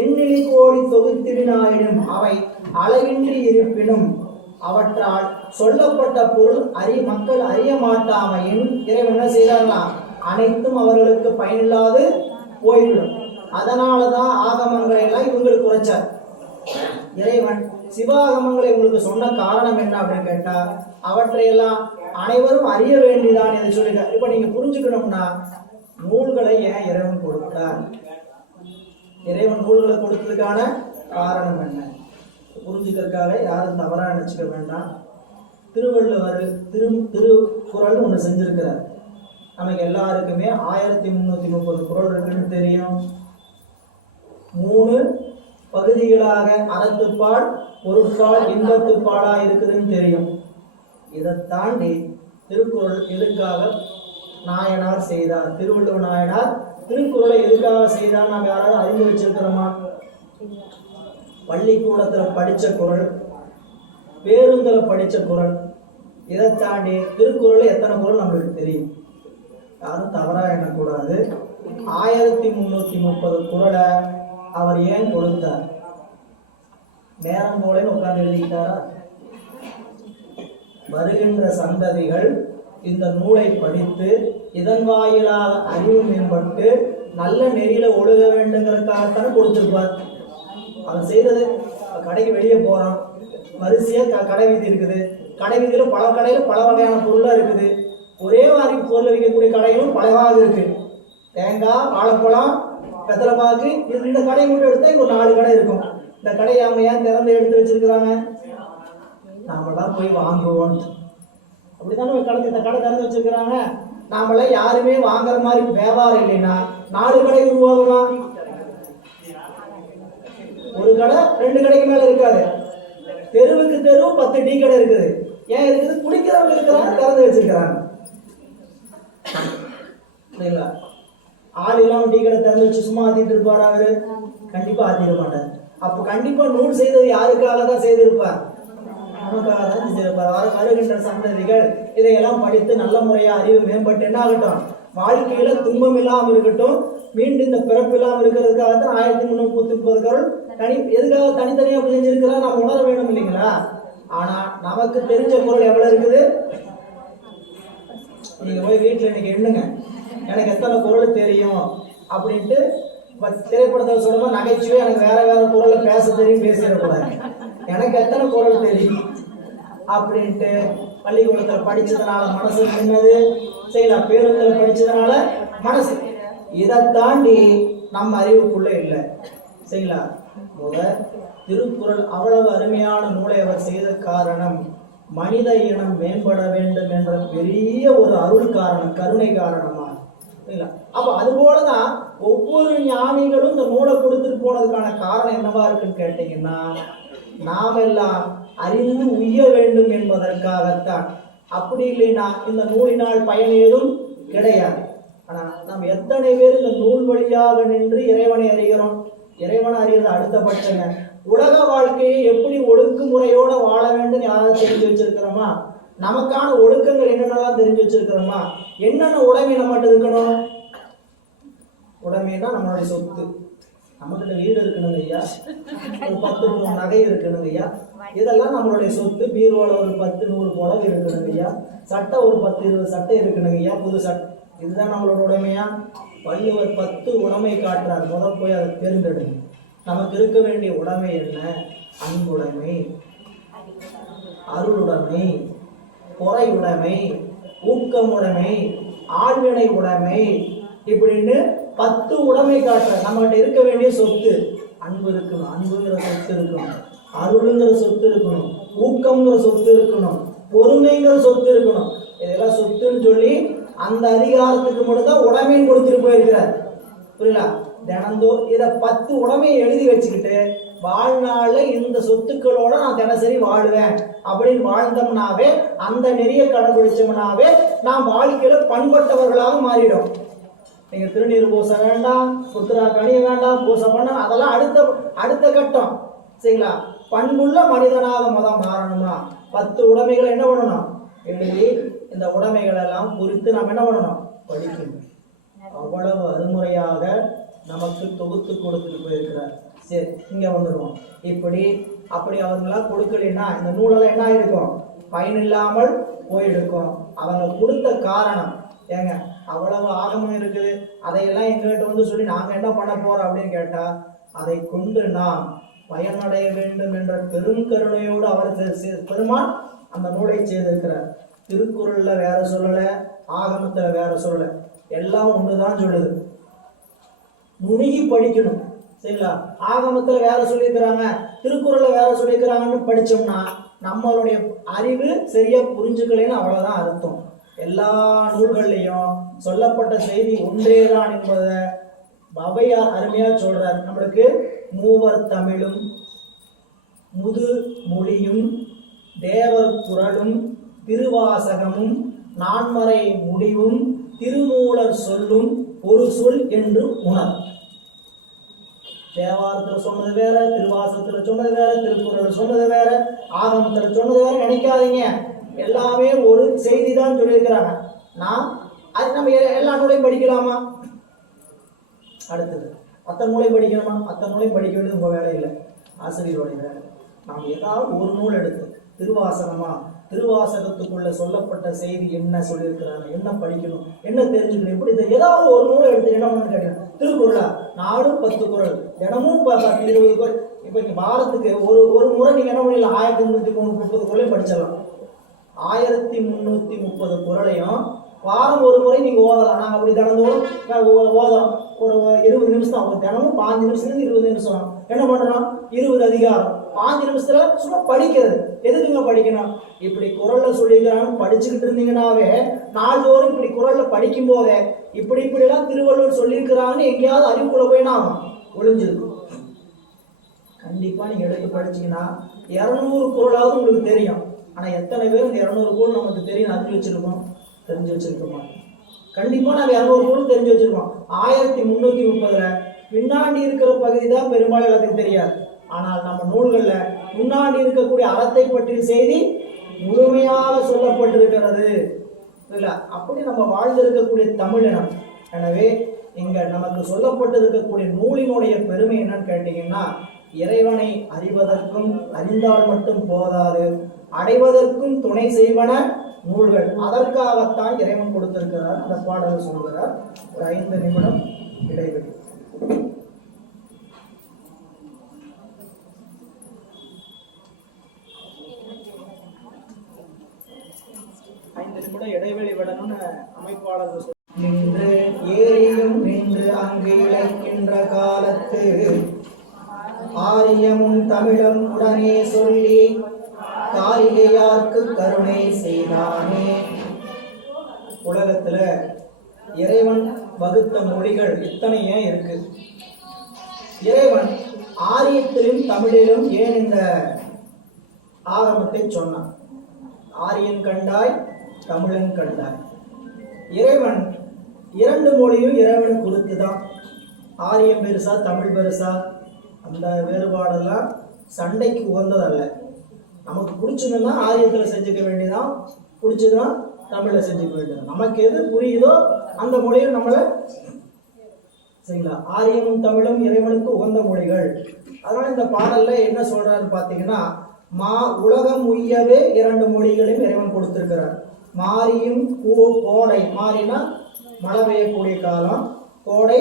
எண்ணிலி கோடி தொகுத்திடினாயினும் அவை அளவின்றி இருப்பினும் அவற்றால் சொல்லப்பட்ட பொருள் மக்கள் அறிய மாட்டாமையின் இறைவன் என்ன செய்யறாங்களா அனைத்தும் அவர்களுக்கு பயனில்லாது போய்விடும். அதனாலதான் ஆகமங்களை எல்லாம் இவங்களுக்கு குறைச்சார் இறைவன். சிவாகமங்களை உங்களுக்கு சொன்ன காரணம் என்ன அப்படின்னு கேட்டா அவற்றையெல்லாம் அனைவரும் அறிய வேண்டியதான் என்று சொல்லிட்டார். இப்ப நீங்க புரிஞ்சுக்கணும்னா நூல்களை ஏன் இறைவன் கொடுத்தார், இறைவன் நூல்களை கொடுத்ததுக்கான காரணம் என்ன புரிஞ்சுக்கிறதுக்காக யாரும் தவறா நினைச்சுக்க வேண்டாம். திருவள்ளுவர் திருக்குறள் ஒன்று செஞ்சிருக்கிறார். நமக்கு எல்லாருக்குமே 1330 குறள் இருக்குன்னு தெரியும். 3 பகுதிகளாக அறத்துப்பால் பொருட்பால் இன்பத்துப்பாலா இருக்குதுன்னு தெரியும். இதை தாண்டி திருக்குறள் எதுக்காக நாயனார் செய்தார், திருவள்ளுவர் நாயனார் திருக்குறளை எதுக்காக செய்தார் நாங்கள் யாராவது அறிந்து வச்சிருக்கிறோமா? பள்ளிக்கூடத்துல படிச்ச குறள், பேருந்துல படிச்ச குறள், இதை தாண்டி திருக்குறள் எத்தனை குறள் நம்மளுக்கு தெரியும். யாரும் தவறா எண்ணக்கூடாது. 1330 குறளை அவர் ஏன் கொடுத்தார்? நேரம் போல உட்கார்ந்து எழுதிக்கிட்டாரா? வருகின்ற சந்ததிகள் இந்த நூலை படித்து இதன் வாயிலாக அறிவு மேம்பட்டு நல்ல நெறியில ஒழுக வேண்டுங்கிறதுக்காகத்தானே கொடுத்துருப்பார். அவர் செய்யறது கடைக்கு வெளியே போறோம், வரிசையா கடை வீதி இருக்குது. கடை வீதியில பல கடையில பல வகையான பொருளா இருக்குது. ஒரே மாதிரி பொருள் விற்கக்கூடிய கடைகளும் பலவாக இருக்கு. தேங்காய், வாழைப்பழம், வெத்தலைப்பாக்கு, இந்த கடையை மட்டும் எடுத்தா இங்க ஒரு 4 கடை இருக்கும். இந்த கடையை அவங்க ஏன் திறந்து எடுத்து வச்சிருக்கிறாங்க? நாமெல்லாம் போய் வாங்குவோம். அப்படித்தானே இந்த கடை திறந்து வச்சிருக்கிறாங்க. நாமெல்லாம் யாருமே வாங்குற மாதிரி வியாபாரம் இல்லைன்னா 4 கடை உருவாகலாம். ஒரு கடை 2 கடைக்கு மேல இருக்காது. தெருவுக்கு தெரு 10 டீ கடை இருக்குது. ஏன் இருக்குது? குடிக்கிறவங்க இருக்கிறாங்க, திறந்து வச்சிருக்கிறாங்க. ஆள் இல்லாம டீ கடை திறந்து வச்சு சும்மா ஆத்திட்டு இருப்பாரு அவரு? கண்டிப்பா ஆத்திட மாட்டார். அப்ப கண்டிப்பா நூல் செய்தது யாருக்காக தான் செய்திருப்பார்? நமக்காக தான் செஞ்சிருப்பார். வருகின்ற சந்ததிகள் இதையெல்லாம் படித்து நல்ல முறையா அறிவு மேம்பட்டு என்ன ஆகட்டும், வாழ்க்கையில துன்பம் இல்லாம இருக்கட்டும், மீண்டும் இந்த பிறப்பு இல்லாம இருக்கிறதுக்காக தான் 1330 குறள் எதுக்காக தனித்தனியா செஞ்சிருக்கிறா நம்ம உணர வேணும் இல்லைங்களா? ஆனா நமக்கு தெரிஞ்ச பொருள் எவ்வளவு இருக்குது? நீங்க போய் வீட்டுல இன்னைக்கு எண்ணுங்க, எனக்கு எத்தனை பொருள் தெரியும் அப்படின்ட்டு. திரைப்படத்தை சொல்லும்போது நகைச்சுவை எனக்கு வேற வேற பொருளை பேச தெரியும் பேசிடக்கூடாது. எனக்கு எத்தனை பொருள் தெரியும் அப்படின்ட்டு பள்ளிக்கூடத்துல படிச்சதுனால மனசு நின்னது செய்யலாம், பேருந்துல படிச்சதுனால மனசு. இதை தாண்டி நம்ம அறிவுக்குள்ள இல்லை செய்யலாம். திருக்குறள் அவ்வளவு அருமையான நூலை அவர் செய்த காரணம் மனித இனம் மேம்பட வேண்டும் என்ற பெரிய ஒரு அருள் காரணம், கருணை காரணமா. அப்ப அது போலதான் ஒவ்வொரு ஞானிகளும் இந்த நூலை கொடுத்துட்டு போனதுக்கான காரணம் என்னவா இருக்குன்னு கேட்டீங்கன்னா, நாம் எல்லாம் அறிந்து உய்ய வேண்டும் என்பதற்காகத்தான். அப்படி இல்லைன்னா இந்த நூலினால் பயன் ஏதும் கிடையாது. ஆனா நாம் எத்தனை பேர் இந்த நூல் வழியாக நின்று இறைவனை அறிகிறோம்? இறைவனை அறியறது அடுத்த பட்சங்க. உலக வாழ்க்கையை எப்படி ஒழுங்குமுறையோட வாழ வேண்டும் யாராவது தெரிஞ்சு வச்சிருக்கிறோமா? நமக்கான ஒழுக்கங்கள் என்னென்னலாம் தெரிஞ்சு வச்சிருக்கிறோமா? என்னென்ன உடைமை நம்மகிட்ட இருக்கணும்? உடைமைன்னா நம்மளுடைய சொத்து. நம்மகிட்ட வீடு இருக்கணுங்க ஐயா, ஒரு 10 நகை இருக்கணுங்க ஐயா, இதெல்லாம் நம்மளுடைய சொத்து. பீரோல ஒரு 10-100 புடவை இருக்கணுங்க ஐயா, சட்டை ஒரு 10-20 சட்டை இருக்கணுங்க ஐயா, புது சட்டை. இதுதான் நம்மளோட உடைமையா? வள்ளுவர் 10 உடைமை காட்டுறார். முதல் போய் அதை தேர்ந்தெடுங்க. நமக்கு இருக்க வேண்டிய உடைமை என்ன? அன்புடைமை, அருளுடைமை, பொறை உடைமை, ஊக்கமுடைமை, ஆழ்வினை உடைமை, இப்படின்னு 10 உடைமை காட்டுற. நம்மகிட்ட இருக்க வேண்டிய சொத்து அன்பு இருக்கணும், அன்புங்கிற சொத்து இருக்கணும், அருளுங்கிற சொத்து இருக்கணும், ஊக்கம்ங்கிற சொத்து இருக்கணும், பொறுமைங்கிற சொத்து இருக்கணும். இதெல்லாம் சொத்துன்னு சொல்லி அந்த அதிகாரத்துக்கு மட்டும்தான் உடைமையும் கொடுத்துட்டு போயிருக்கிறார். புரியல? தினந்தோறும் இதை 10 உடைமையை எழுதி வச்சுக்கிட்டு வாழ்நாள்ல இந்த சொத்துக்களோட நான் தினசரி வாழ்வேன் அப்படின்னு வாழ்ந்தோம்னாவே, அந்த நெறிய கடைபிடிச்சோம்னாவே நாம் வாழ்க்கையில பண்பட்டவர்களாக மாறிடும். நீங்க திருநீர் பூச வேண்டாம், புத்திரா கணிய வேண்டாம், பூசை பண்ண, அதெல்லாம் அடுத்த கட்டம். சரிங்களா? பண்புள்ள மனிதனாக முதல் மாறணுமா 10 உடைமைகளை என்ன பண்ணணும்? எழுதி இந்த உடைமைகள் எல்லாம் குறித்து நாம் என்ன பண்ணணும்? படிக்கணும். அவ்வளவு அருமுறையாக நமக்கு தொகுத்து கொடுத்துட்டு போயிருக்கிறார். சரி, இங்க வந்துடுவோம். அப்படி அவங்களாம் கொடுக்கலைன்னா இந்த நூலெல்லாம் என்ன இருக்கும்? பயனில்லாமல் போயிருக்கும். அவங்க கொடுத்த காரணம் ஏங்க, அவ்வளவு ஆகமும் இருக்குது, அதையெல்லாம் எங்ககிட்ட வந்து சொல்லி நாங்க என்ன பண்ண போறோம் அப்படின்னு கேட்டா, அதை கொண்டு நாம் பயனடைய வேண்டும் என்ற பெரும் கருணையோடு அவர் பெருமான் அந்த நூலை செய்திருக்கிறார். திருக்குறள்ல வேற சொல்லல, ஆகமத்துல வேற சொல்லல, எல்லாம் ஒண்ணுதான் சொல்லுது. நுணுகி படிக்கணும். சரிங்களா? ஆகமத்துல வேற சொல்லியிருக்கிறாங்க, திருக்குறள்ல வேற சொல்லியிருக்கிறாங்கன்னு படிச்சோம்னா நம்மளுடைய அறிவு சரியா புரிஞ்சுக்கலன்னு அவ்வளவுதான் அர்த்தம். எல்லா நூல்கள்லையும் சொல்லப்பட்ட செய்தி ஒன்றேதான் என்பதை பவையார் அருமையா சொல்றார். நம்மளுக்கு மூவர் தமிழும் முது மொழியும் தேவர் குறளும் திருவாசகமும் நான்மறை முடிவும் திருமூலர் சொல்லும் ஒரு சொல் என்று உணர். தேவாரத்துல சொன்னது வேற, திருவாசகத்துல சொன்னது வேற, திருக்குறள் சொன்னது வேற, ஆகமத்துல சொன்னது வேற நினைக்காதீங்க. எல்லாமே ஒரு செய்தி தான் சொல்லியிருக்கிறாங்க. அது நம்ம எல்லா நூலையும் படிக்கலாமா? அடுத்தது அத்தனை நூலையும் படிக்கணுமா? அத்தனை நூலையும் படிக்க வேண்டியது உங்க வேலை இல்லை, ஆசிரியருடைய வேலை. நாம் ஏதாவது ஒரு நூல் எடுத்து திருவாசகமா, திருவாசகத்துக்குள்ள சொல்லப்பட்ட செய்தி என்ன சொல்லியிருக்கிறாங்க, என்ன படிக்கணும், என்ன தெரிஞ்சுக்கணும், இப்படி ஏதாவது ஒரு நூலை எடுத்து என்ன பண்ணு கேட்கணும். திருக்குறளா, நாடும் 10 குறள், தினமும் 20 குறள். இப்போ இங்கே வாரத்துக்கு ஒரு முறை நீங்கள் என்ன பண்ணலாம்? 1330 குறளையும் படிச்சிடலாம். 1330 குறளையும் வாரம் ஒரு முறை நீங்கள் ஓதலாம். நாங்கள் அப்படி தினந்தோறும் ஓதலாம். ஒரு 20 நிமிஷம் தான், ஒரு தினமும் 5 நிமிஷத்துலேருந்து 20 நிமிஷம் என்ன பண்ணுறோம்? 20 அதிகாரம் 5 நிமிஷத்துல சும்மா படிக்கிறது. எதுக்குங்க படிக்கணும்? இப்படி குறள்ல சொல்லிக்கிறான்னு படிச்சுக்கிட்டு இருந்தீங்கன்னாவே நாள்தோறும் இப்படி குறள்ல படிக்கும் போதே இப்படிலாம் திருவள்ளுவர் சொல்லியிருக்கிறாங்கன்னு எங்கேயாவது அறிவுக்குள்ள போய் நாம் ஒளிஞ்சிருக்கும். கண்டிப்பா நீங்க எடுத்து படிச்சீங்கன்னா 200 குறளாவது உங்களுக்கு தெரியும். ஆனா எத்தனை பேர் இந்த 200 குறள் நமக்கு தெரியும் அறிஞ்சு வச்சிருக்கோம்? தெரிஞ்சு வச்சிருக்கோமா? கண்டிப்பா நாங்க 200 குறள் தெரிஞ்சு வச்சிருக்கோம். 1330ல பின்னாடி இருக்கிற பகுதி தான் பெரும்பாலும் எல்லாத்துக்கும் தெரியாது. ஆனால் நம்ம நூல்கள்ல முன்னாடி இருக்கக்கூடிய அறத்தை பற்றிய செய்தி முழுமையாக சொல்லப்பட்டிருக்கிறது. இல்ல, அப்படி நம்ம வாழ்ந்திருக்கக்கூடிய தமிழினம். எனவே இங்க நமக்கு சொல்லப்பட்டிருக்கக்கூடிய நூலினுடைய பெருமை என்னன்னு கேட்டீங்கன்னா, இறைவனை அறிவதற்கும் அறிந்தால் மட்டும் போதாது, அடைவதற்கும் துணை செய்வன நூல்கள். அதற்காகத்தான் இறைவன் கொடுத்திருக்கிறார். அந்த பாடல் சொல்கிறார். ஒரு 5 நிமிடம் இடைவெளி. 5 நிமிடம் இடைவெளி விடணும்னு அமைப்பாளர் நின்று ஏரியும் நின்று அங்கு இழைக்கின்ற காலத்து ஆரியமும் தமிழும் உடனே சொல்லி காரிகையார்க்கு கருணை செய்தானே. உலகத்துல இறைவன் வகுத்த மொழிகள் இத்தனை ஏன் இருக்கு? இறைவன் ஆரியத்திலும் தமிழிலும் ஏன் இந்த ஆகமத்தை சொன்னான்? ஆரியன் கண்டாய், தமிழன் கண்டாய். இறைவன் 2 மொழியும் இறைவன் கொடுத்துதான். ஆரியம் பெருசா தமிழ் பெருசா அந்த வேறுபாடெல்லாம் சண்டைக்கு உகந்ததல்ல. நமக்கு பிடிச்சதுன்னா ஆரியத்தில் செஞ்சுக்க வேண்டியதான், பிடிச்சதுன்னா தமிழில் செஞ்சுக்க வேண்டியதான். நமக்கு எது புரியுதோ அந்த மொழியும் நம்மளை சரிங்களா. ஆரியமும் தமிழும் இறைவனுக்கு உகந்த மொழிகள். அதனால இந்த பாடல்ல என்ன சொல்றாருன்னு பார்த்தீங்கன்னா, உலகம் உய்யவே 2 மொழிகளையும் இறைவன் கொடுத்திருக்கிறார். மாரியும் கோடை, மாறினா மழை பெய்யக்கூடிய காலம், கோடை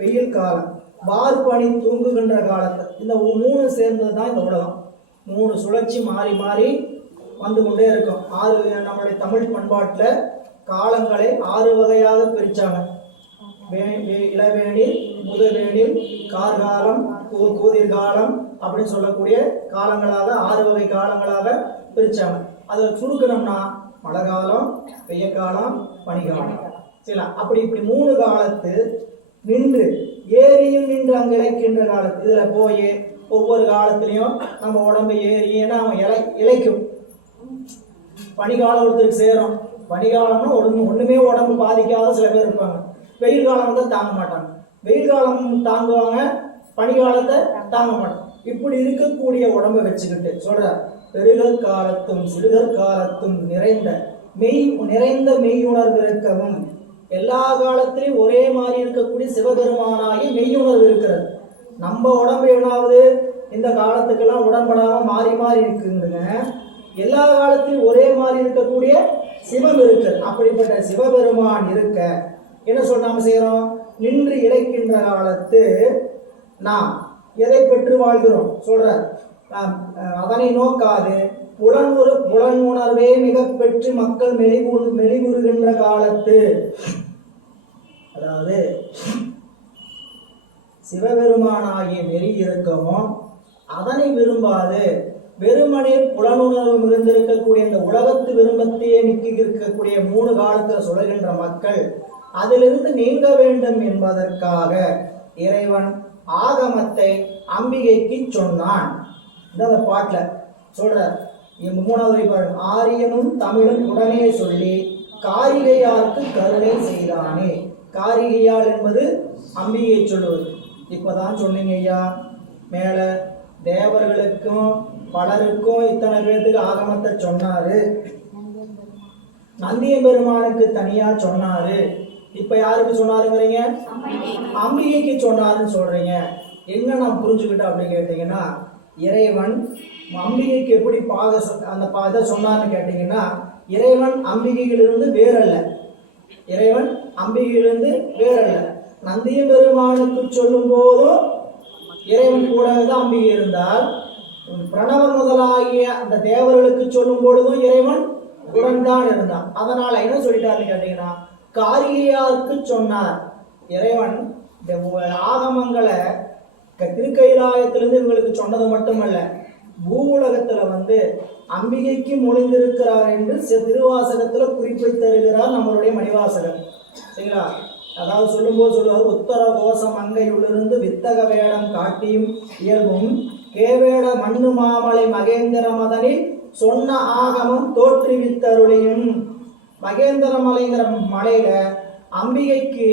வெயில் காலம், வார்பனி தூங்குகின்ற காலத்தை. இந்த 3 சேர்ந்தது தான் இந்த உலகம். 3 சுழற்சி மாறி மாறி வந்து கொண்டே இருக்கும். 6 நம்மளுடைய தமிழ் பண்பாட்டில் காலங்களை 6 வகையாக பிரிச்சாங்க. இளவேனில், முதுவேனில், கார்காலம், கூதிர்காலம் அப்படின்னு சொல்லக்கூடிய காலங்களாக 6 வகை காலங்களாக பிரிச்சாங்க. அதை சுருக்கணும்னா மழை காலம், வெய்ய காலம், பனிகாலம். சரிங்களா? அப்படி இப்படி 3 காலத்து நின்று ஏரியும் நின்று அங்கு இழைக்கின்ற காலத்து. இதுல போய் ஒவ்வொரு காலத்திலையும் நம்ம உடம்பு ஏறி, ஏன்னா அவன் இழைக்கும். பனிகாலம் ஒருத்தருக்கு சேரும். பனிகாலம்னா ஒண்ணுமே உடம்பு பாதிக்காத சில பேர் இருப்பாங்க. வெயில் காலம் வந்து தாங்க மாட்டாங்க. வெயில் காலம் தாங்குவாங்க, பனிகாலத்தை தாங்க மாட்டாங்க. இப்படி இருக்கக்கூடிய உடம்பை வச்சுக்கிட்டு சொல்ற, பெருகற் காலத்தும் சிறுகற் காலத்தும் நிறைந்த மெய்யுணர்வு இருக்கவும். எல்லா காலத்திலையும் ஒரே மாதிரி இருக்கக்கூடிய சிவபெருமானாகி மெய்யுணர்வு இருக்கிறது. நம்ம உடம்பு எவனாவது இந்த காலத்துக்கெல்லாம் உடன்படாம மாறி மாறி இருக்குங்க. எல்லா காலத்திலும் ஒரே மாதிரி இருக்கக்கூடிய சிவம் இருக்கு. அப்படிப்பட்ட சிவபெருமான் இருக்க என்ன சொல்ல நாம செய்யறோம்? நின்று இழைக்கின்ற காலத்து நாம் எதை பெற்று வாழ்கிறோம் சொல்ற, அதனை நோக்காது புலன் உணர்வே மிக பெற்று மக்கள் மெலிவுறுகின்ற காலத்து. அதாவது சிவபெருமானாகிய நெறி இருக்கவும் அதனை விரும்பாது வெறுமனே புலனுணர்வு மிகுந்திருக்கக்கூடிய இந்த உலகத்து விரும்பத்தையே நிக்கி இருக்கக்கூடிய 3 காலத்துல சுழல்கின்ற மக்கள் அதிலிருந்து நீங்க வேண்டும் என்பதற்காக இறைவன் ஆகமத்தை அம்பிகைக்கு சொன்னான். இந்த பாட்டுல சொல்ற 3வது பாருங்க. ஆரியமும் தமிழும் உடனே சொல்லி காரிகையாருக்கு கருணை செய்தானே. காரிகையால் என்பது அம்பிகை சொல்லுவது. இப்பதான் சொன்னீங்க ஐயா, மேல தேவர்களுக்கும் பலருக்கும் இத்தனை பேருக்கு ஆகமத்தை சொன்னாரு, நந்திய பெருமானுக்கு தனியா சொன்னாரு. இப்ப யாருக்கு சொன்னாருங்கிறீங்க? அம்பிகைக்கு சொன்னாருன்னு சொல்றீங்க. என்ன நான் புரிஞ்சுக்கிட்டேன் அப்படின்னு கேட்டீங்கன்னா, இறைவன் அம்பிகைக்கு எப்படி அந்த இதை சொன்னார்னு கேட்டீங்கன்னா, இறைவன் அம்பிகையிலிருந்து வேறல்ல. இறைவன் அம்பிகையிலிருந்து வேறல்ல. நந்திய பெருமானுக்கு சொல்லும் போதும் இறைவன் கூட தான் அம்பிகை இருந்தால், பிரணவ முதலாகிய அந்த தேவர்களுக்கு சொல்லும் பொழுதும் இறைவன் உடன் தான் இருந்தான். அதனால என்ன சொல்லிட்டாருன்னு கேட்டீங்கன்னா, காரிகையாருக்கு சொன்னார். இறைவன் இந்த ஆகமங்களை திருக்கைலாயத்திலிருந்து இவங்களுக்கு சொன்னது மட்டுமல்ல, பூவுலகத்துல வந்து அம்பிகைக்கு மொழிந்திருக்கிறார் என்று திருவாசகத்துல குறிப்பை தருகிறார் நம்மளுடைய மணிவாசகர். சரிங்களா? அதாவது சொல்லும்போது சொல்லுவார், உத்தர கோஷம் அங்கையுள்ளிருந்து வித்தக வேடம் காட்டியும் இயல்பும் கேவேட மண்ணு மாமலை மகேந்திர மதனில் சொன்ன ஆகமம் தோற்றுவித்தருளையும். மகேந்திர மலைங்கிற மலையில அம்பிகைக்கு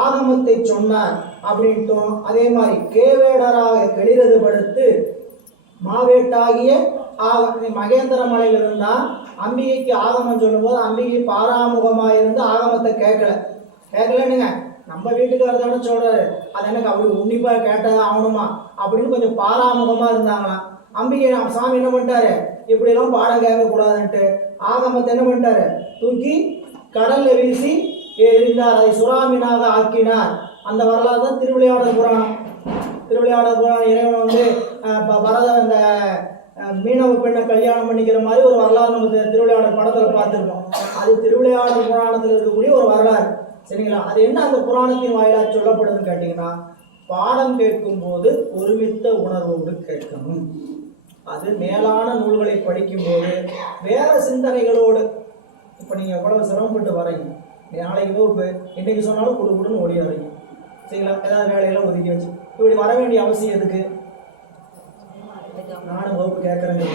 ஆகமத்தை சொன்னார் அப்படின்ட்டும், அதே மாதிரி கேவேடராக கெளிரது படுத்து மாவேட்டாகிய மகேந்திர மலையில இருந்தா அம்பிகைக்கு ஆகமம் சொல்லும் போது அம்பிகை பாராமுகமாக இருந்து ஆகமத்தை கேட்கலன்னுங்க. நம்ம வீட்டுக்காரர் தானே சொல்றாரு, அது எனக்கு அப்படி உன்னிப்பா கேட்டதான் ஆகணுமா அப்படின்னு கொஞ்சம் பாராமுகமா இருந்தாங்களாம். அம்பிகை சாமி என்ன பண்ணிட்டாரு, இப்படி எல்லாம் பாடம் கேட்க கூடாதுன்ட்டு ஆகமத்தை என்ன பண்ணிட்டாரு, தூக்கி கடல்ல வீசி எரிந்தார். அதை சுறாமீனாக ஆக்கினார். அந்த வரலாறு தான் திருவிளையாடல் புராணம். திருவிளையாடல் புராணம் இறைவன் வந்து பரத இந்த மீனவ பெண்ணை கல்யாணம் பண்ணிக்கிற மாதிரி ஒரு வரலாறு நம்ம திருவிளையாடல் படத்துல பார்த்துருக்கோம். அது திருவிளையாடல் புராணத்தில் இருக்கக்கூடிய ஒரு வரலாறு. சரிங்களா? அது என்ன அந்த புராணத்தின் வாயிலாக சொல்லப்படுதுன்னு கேட்டீங்கன்னா, பாடம் கேட்கும் போது ஒருமித்த உணர்வோடு கேட்கணும். அது மேலான நூல்களை படிக்கும் போது வேற சிந்தனைகளோடு. இப்போ நீங்க எவ்வளவு சிரமப்பட்டு வரீங்க, நாளைக்கு இப்போ இன்னைக்கு சொன்னாலும் கொடுன்னு ஓடி வரீங்க. சரிங்களா? ஏதாவது வேலையெல்லாம் ஒதுக்கி வச்சு இப்படி வர வேண்டிய அவசியம் எதுக்கு? நானும் வகுப்பு கேட்கறேங்க,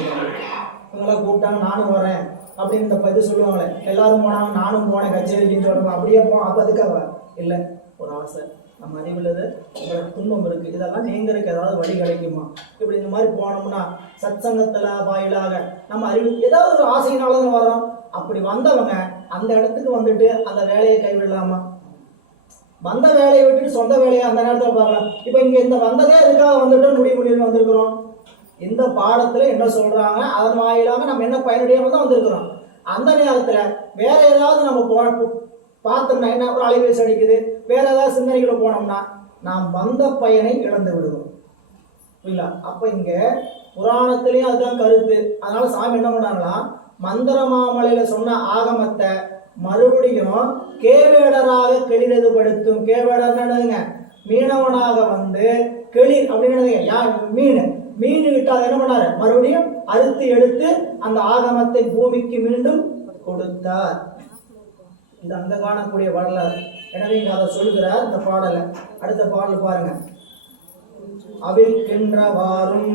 இவங்களாம் கூப்பிட்டாங்க நானும் வரேன் அப்படின்னு இந்த இது சொல்லுவாங்களே, எல்லாரும் போனாங்க நானும் போனேன் கச்சேரிக்குன்னு சொல்லுவாங்க. அப்படியே போனோம். அப்போ அதுக்காக இல்லை, ஒரு ஆசை, நம்ம அறிவுள்ளது உங்களுக்கு துன்பம் இருக்கு, இதெல்லாம் நீங்கிறதுக்கு ஏதாவது வழி கிடைக்குமா? இப்படி இந்த மாதிரி போனோம்னா சத்சங்கத்துல வாயிலாக நம்ம அறிவு ஏதாவது ஒரு ஆசையினால தான் வரோம். அப்படி வந்தவங்க அந்த இடத்துக்கு வந்துட்டு அந்த வேலையை கைவிடலாமா? வந்த வேலையை விட்டுட்டு சொந்த வேலையை அந்த நேரத்தில் பார்க்கலாம். இப்போ இங்க இந்த வந்ததே அதுக்காக வந்துட்டு முடிவு பண்ணி வந்திருக்கிறோம். இந்த பாடத்துல என்ன சொல்றாங்க, அதன் வாயிலாக நம்ம என்ன பயனுடையாக தான் வந்திருக்கிறோம். அந்த நேரத்துல வேற ஏதாவது நம்ம பார்த்தோம்னா என்ன, ஒரு அலைவீசி அடிக்குது, வேற ஏதாவது சிந்தனைகளை போனோம்னா நாம் வந்த பயனை இழந்து விடுவோம். புரியல? அப்ப இங்க புராணத்திலேயும் அதுதான் கருத்து. அதனால சாமி என்ன பண்ணாங்களா, மந்திர மாமலையில சொன்ன ஆகமத்தை மறுபடியும் கேவேடராக கெளிரது படுத்தும். கேவேடர் என்னதுங்க, மீனவனாக வந்து கெளிர் அப்படின்னு யார், மீன் விட்டு அதை என்ன பண்ணாரு, மறுபடியும் அறுத்து எடுத்து அந்த ஆகமத்தை பூமிக்கு மீண்டும் கொடுத்தார். இது அங்க காணக்கூடிய வரலாறு. எனவே இங்க அதை சொல்லுகிறார் இந்த பாடலை. அடுத்த பாடல் பாருங்க. அவிழ்கின்றவாறும்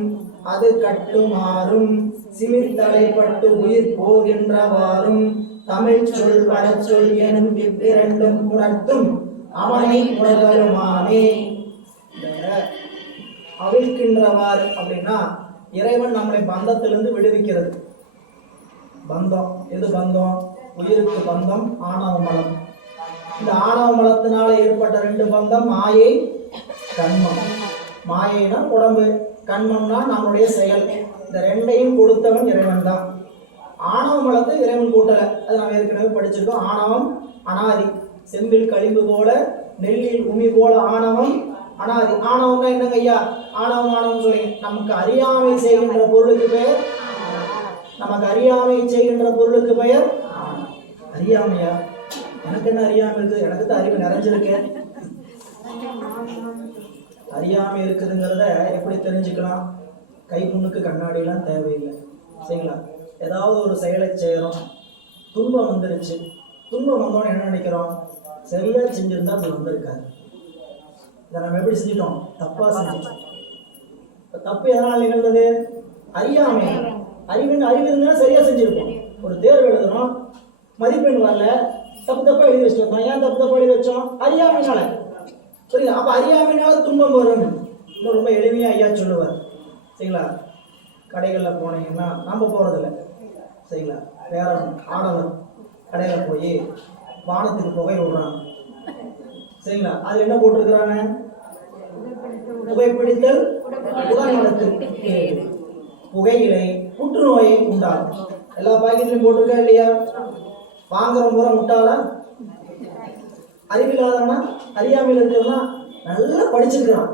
அது கட்டுமாறும் சிமித்தலைப்பட்டு உயிர் போகின்றவாறும் தமிழ் சொல் வடச்சொல் எனும் இவ்விரண்டும் உணர்த்தும் அவனை உணர்தலுமானே. அவிழ்கின்றவாறு அப்படின்னா இறைவன் நம்மளை பந்தத்திலிருந்து விடுவிக்கிறது. பந்தம் எது பந்தம்? உயிருக்கு பந்தம் ஆணவ மலம். இந்த ஆணவ மலத்தினால ஏற்பட்ட ரெண்டு பந்தம், மாயை கண்மம். மாயைனா உடம்பு, கண்மம்னா நம்முடைய செயல். இந்த ரெண்டையும் கொடுத்தவன் இறைவன் தான். ஆணவ மலத்தை இறைவன் கூட்டலை, அது நம்ம ஏற்கனவே படிச்சிருக்கோம். ஆணவம் அனாதி, செம்பில் களிம்பு போல நெல்லில் உமி போல ஆணவம் அனாதி. ஆணவம்னா என்னங்க ஐயா? ஆணவம் சொல்லுங்க. நமக்கு அறியாமை செய்கின்ற பொருளுக்கு பெயர், நமக்கு அறியாமை செய்கின்ற பொருளுக்கு பெயர் அறியாமையா? எனக்கு என்ன அறியாமை இருக்குது? எனக்கு தான் அறிவு நிறைஞ்சிருக்கேன். அறியாமை இருக்குதுங்கிறத எப்படி தெரிஞ்சுக்கலாம்? கை முன்னுக்கு கண்ணாடிலாம் தேவையில்லை, சரிங்களா? ஏதாவது ஒரு செயலை செய்கிறோம், துன்பம் வந்துருச்சு. துன்பம் வந்தோன்னு என்ன நினைக்கிறோம்? சரியா செஞ்சிருந்தா அப்படி வந்திருக்காரு. இதை நம்ம எப்படி செஞ்சிட்டோம்? தப்பா செஞ்சிட்டோம். தப்பு எதனால் நிகழ்ந்தது? அறியாமை. அறிவு இருந்தா சரியா செஞ்சிருப்போம். ஒரு தேர்வு எழுதுறோம், மதிப்பெண் வரல, தப்பா எழுதி வச்சிருக்கோம். ஏன் தப்பா எழுதி வச்சோம்? அறியாமைனால. சரிங்களா? அப்ப அறியாமைனால துன்பம் வரும். இன்னும் ரொம்ப எளிமையா ஐயா சொல்லுவார், சரிங்களா? கடைகளில் போனீங்கன்னா நம்ம போறதில்லை, சரிங்களா? வேற ஆடவர் கடையில் போய் வானத்துக்கு புகை விடுறாங்க, சரிங்களா? அது என்ன போட்டிருக்கிறாங்க? புகைப்பிடித்தல் உடல்நலத்திற்கு புகையிலை புற்றுநோயை உண்டாகும். எல்லா பாக்கெட்லையும் போட்டிருக்கா இல்லையா? வாங்குற முறை முட்டாளா? அறிவில்லாதவனா? அறியாமையில் இருக்கிறவனா? நல்லா படிச்சிருக்கிறான்,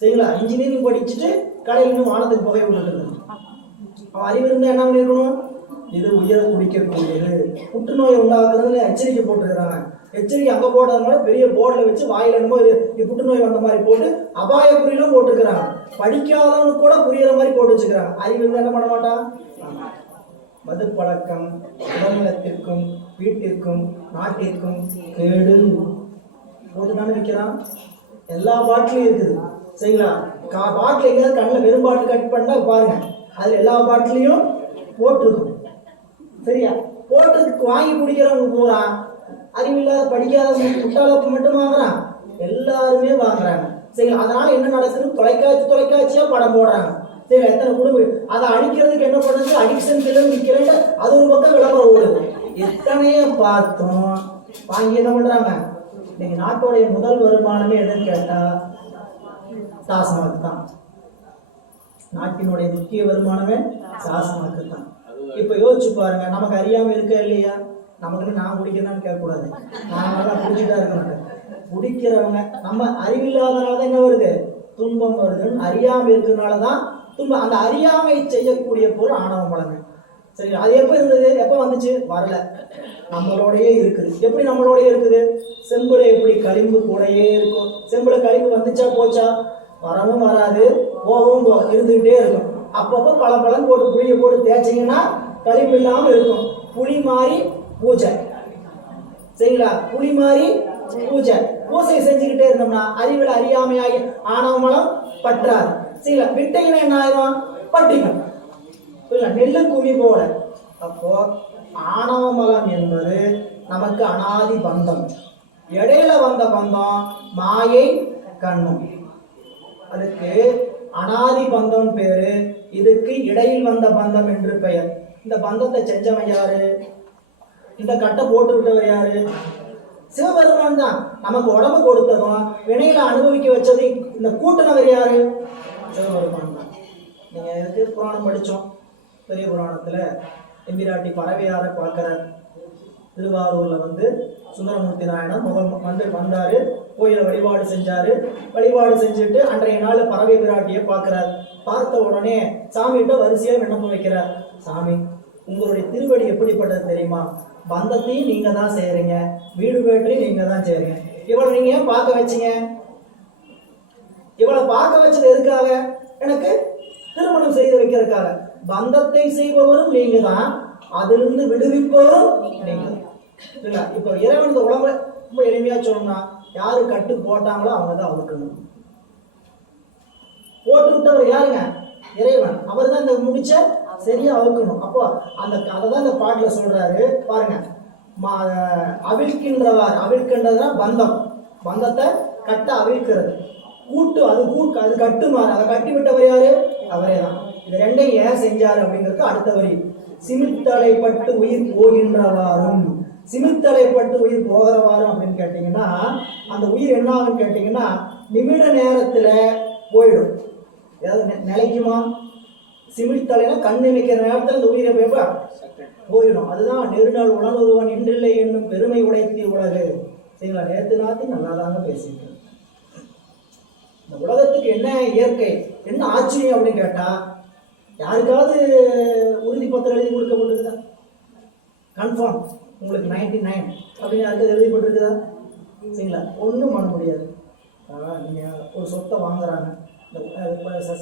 சரிங்களா? இன்ஜினியரிங் படிச்சுட்டு கடையில் இன்னும் வானத்துக்கு புகை விட்டுட்டு அவன் அறிவு இருந்தால் என்ன பண்ணிருக்கணும்? இது உயிரை குடிக்கக்கூடியது, புற்றுநோயை உண்டாக்குறதுன்னு எச்சரிக்கை போட்டுருக்கிறாங்க. எச்சரிக்கை அங்கே போட்டதுனால பெரிய போர்டில் வச்சு வாயில் என்னமோ இது புற்றுநோய் வந்த மாதிரி போட்டு அபாய குறியிலும் போட்டுக்கிறாங்க. படிக்காதவனு கூட புரியுற மாதிரி போட்டு வச்சுக்கிறாங்க. அறிவு இருந்தால் என்ன பண்ண மாட்டான்? மது பழக்கம் உடல்நலத்திற்கும் வீட்டிற்கும் நாட்டிற்கும் கேடு போட்டுதானே வைக்கிறான். எல்லா பாட்டிலையும் இருக்குது, சரிங்களா? பாட்டில் எங்கேயாவது கண்ணில் வெறும் பாட்டில் கட் பண்ணா பாருங்க, அதில் எல்லா பாட்டிலையும் போட்டிருக்கும், சரியா? போட்டு வாங்கி குடிக்கிறவங்க பூரா அறிவில்லாத படிக்காதவங்க முட்டாளப்பு மட்டும் வாங்குறான், எல்லாருமே வாங்குறாங்க, சரிங்களா? அதனால என்ன நடக்குது? தொலைக்காட்சியா படம் போடுறாங்க, சரிங்களா? எத்தனை குடும்பம் அதை அழிக்கிறதுக்கு என்ன பண்ணுறது? அடிக்ஷன் கிளம்பி நிற்கிறேன், அது ஒரு பக்கம் விளம்பரம் ஓடுது. எத்தனையோ பார்த்தோம், வாங்கி என்ன பண்றாங்க? இன்னைக்கு நாட்டோடைய முதல் வருமானமே எதுன்னு கேட்டா டாஸ்மாக் தான். நாட்டினுடைய முக்கிய வருமானமே டாஸ்மாக் தான். இப்ப யோசிச்சு பாருங்க, நமக்கு அறியாம இருக்கா இல்லையா? நமக்கு நான் குடிக்கிறேன்னு கேட்கக்கூடாது, நான் நல்லா குடிச்சுட்டா இருக்க மாட்டேன். குடிக்கிறவங்க நம்ம அறிவில்லாதனாலதான் என்ன வருது? துன்பம் வருதுன்னு. அறியாமை இருக்கிறதுனாலதான் துன்பம். அந்த அறியாமை செய்யக்கூடிய பொருள் ஆணவ மலங்க, சரி? அது எப்ப இருந்தது? எப்ப வந்துச்சு? வரல, நம்மளோடயே இருக்குது. எப்படி நம்மளோடயே இருக்குது? செம்புல எப்படி களிம்பு கூடயே இருக்கும். செம்புல களிம்பு வந்துச்சா போச்சா? வரவும் வராது, போகவும் இருந்துகிட்டே இருக்கும். அப்பப்போ பல பழம் போட்டு புளியை போட்டு தேய்ச்சிங்கன்னா களிம்பு இல்லாமல் இருக்கும். புளி மாறி பூஜை, சரிங்களா? புளி மாறி பூஜை செஞ்சுக்கிட்டே இருந்தோம்னா அறிவில் அறியாமையாகி ஆணவ மலம் பற்றாது, சரிங்களா? விட்டையில என்ன ஆயிரும்? பட்டிக்கும், நெல்லு குமி போல. அப்போ ஆணவ மலம் என்பது நமக்கு அனாதி பந்தம். இடையில வந்த பந்தம் மாயை கண்மம். அதுக்கு அனாதி பந்தம் பேரு, இதுக்கு இடையில் வந்த பந்தம் என்று பெயர். இந்த பந்தத்தை செஞ்சவன் யாரு? இந்த கட்டை போட்டு விட்டவர் யாரு? சிவபெருமான் தான். நமக்கு உடம்பு கொடுத்ததும் வினையில அனுபவிக்க வச்சது இந்த கூட்டினவர் யாரு? சிவபெருமான் தான். நீங்க எதுக்கு புராணம் படிச்சோம்? பெரிய புராணத்துல எம்பிராட்டி பறவையார பார்க்கிறார். திருவாரூர்ல சுந்தரமூர்த்தி நாயனர் வந்தாரு, கோயில வழிபாடு செஞ்சாரு. வழிபாடு செஞ்சுட்டு அன்றைய நாள் பறவை பிராட்டியை பார்க்கிறார். பார்த்த உடனே சாமிகிட்ட வரிசையா விண்ணப்பம் வைக்கிறார். சாமி, உங்களுடைய திருவடி எப்படிப்பட்டது தெரியுமா? பந்தத்தையும் நீங்க தான் செய்யறீங்க, வீடு பேட்டையும் நீங்க தான் செய்யறீங்க. இவளை நீங்க ஏன் பார்க்க வச்சீங்க? இவளை பார்க்க வச்சது எதுக்காக? எனக்கு திருமணம் செய்து வைக்கிறதுக்காக. பந்தத்தை செய்பவரும் நீங்க தான், அதிலிருந்து விடுவிப்பவரும் நீங்க. இப்ப இறைவன் உடம்புல ரொம்ப எளிமையா சொல்லணும்னா யாரு கட்டு போட்டாங்களோ அவங்க தான் அவுக்கணும். போட்டு விட்டவர் யாருங்க? இறைவன். அவர் தான் இந்த முடிச்ச சரியா அவுக்கணும். அப்போ அந்த அதை தான் இந்த பாட்டுல சொல்றாரு பாருங்க. அவிழ்க்கின்றவார், அவிழ்க்கின்றதுனா பந்தம், பந்தத்தை கட்ட அவிழ்க்கிறது. கூட்டு அது கட்டுமாறு, அதை கட்டி விட்டவர் யாரு? அவரே தான். இது ரெண்டையும் ஏன் செஞ்சாரு அப்படிங்கிறது அடுத்த வரி. சிமித்தலைப்பட்டு உயிர் போகின்றவாறும், சிமித்தலைப்பட்டு உயிர் போகிறவாறும் அப்படின்னு கேட்டீங்கன்னா அந்த உயிர் என்ன ஆகுன்னு கேட்டீங்கன்னா நிமிட நேரத்துல போயிடும். ஏதாவது நிலைக்குமா? சிமிழ்த்தலைனா கண் நினைக்கிற நேரத்தில் இந்த உயிரை போயிடும். அதுதான் நெருநாள் உணர்வுவன் இன்றில்லை என்னும் பெருமை உடைத்தி உலகு. சரிங்களா? நேற்று நாத்து நல்லா தாங்க பேசிட்டு. இந்த உலகத்துக்கு என்ன இயற்கை, என்ன ஆச்சரியம் அப்படின்னு கேட்டா யாருக்காவது உறுதி பத்திரம் எழுதி கொடுக்கப்பட்டிருக்குதா? கன்ஃபார்ம் உங்களுக்கு 99 அப்படின்னு யாருக்காவது எழுதி போட்டிருக்குதா? சரிங்களா? ஒன்றும் பண்ண முடியாது. நீங்கள் ஒரு சொத்தை வாங்குறாங்க,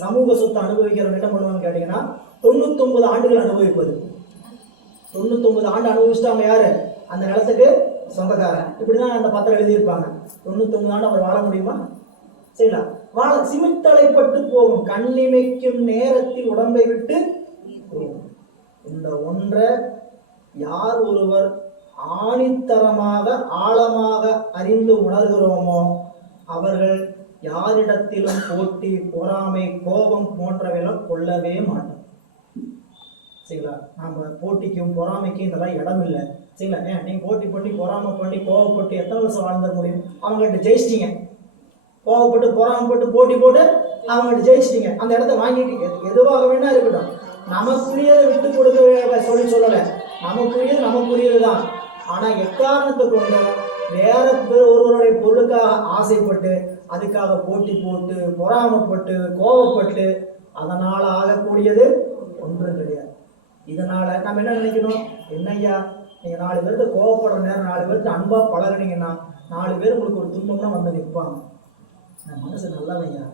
சமூக சொத்தை அனுபவிக்கிறவங்க என்ன பண்ணுவாங்கன்னு கேட்டீங்கன்னா 99 ஆண்டுகள் அனுபவிப்பது. 99 ஆண்டு அனுபவிச்சுட்டாங்க யாரு? அந்த நிலத்துக்கு சொந்தக்காரன். இப்படிதான் அந்த பத்திரம் எழுதியிருப்பாங்க. 99 ஆண்டு அவர் வாழ முடியுமா? சரிங்களா? சிமித்தலைப்பட்டு போகும், கண்ணிமைக்கும் நேரத்தில் உடம்பை விட்டு போகும். இந்த ஒன்றை யார் ஒருவர் ஆணித்தரமாக ஆழமாக அறிந்து உணர்கிறோமோ அவர்கள் யாரிடத்திலும் போட்டி, பொறாமை, கோபம் போன்றவையெல்லாம் கொள்ளவே மாட்டோம். சரிங்களா? நம்ம போட்டிக்கும் பொறாமைக்கும் இதெல்லாம் இடம் இல்லை. சரிங்களா? நீங்க போட்டி பண்ணி பொறாமை பண்ணி கோவப்பட்டு எத்தனை வருஷம் வாழ்ந்துட முடியும்? அவங்ககிட்ட ஜெயிச்சிட்டீங்க. கோவப்பட்டு பொறாமப்பட்டு போட்டி போட்டு அவங்ககிட்ட ஜெயிச்சிட்டீங்க. அந்த இடத்த வாங்கிட்டீங்க. எதுவாக வேணா இருக்கட்டும், நமக்குரியதை விட்டு கொடுக்க சொல்லலை. நமக்குரியது தான். ஆனா எக்காரணத்தை கொண்டு வேற ஒருவருடைய பொருளுக்காக ஆசைப்பட்டு அதுக்காக போட்டி போட்டு பொறாமப்பட்டு கோவப்பட்டு அதனால ஆகக்கூடியது ஒன்றும் கிடையாது. இதனால நம்ம என்ன நினைக்கணும்? என்னய்யா, நீங்க 4 பேர்கிட்ட கோவப்படுற நேரம் 4 பேர்கிட்ட அன்பா பழகினீங்கன்னா 4 பேர் உங்களுக்கு ஒரு துன்பம்னா வந்து நிற்பாங்க. நான் மனசு நல்லவையா,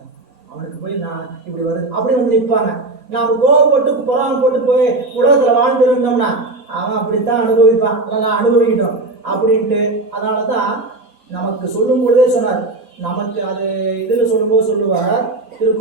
அவனுக்கு போய் நான் இப்படி வருது அப்படி வந்து நிற்பாங்க. நாம கோவப்பட்டு பொறாமப்பட்டு போய் உலகத்துல வாழ்ந்து இருந்தோம்னா அவன் அப்படித்தான் அனுபவிப்பான், நான் அனுபவிக்கிட்டோம் அப்படின்ட்டு. அதனாலதான் நமக்கு சொல்லும் பொழுதே சொன்னார். நமக்கு அது இதுல சொல்லும்போது சொல்லுவார்,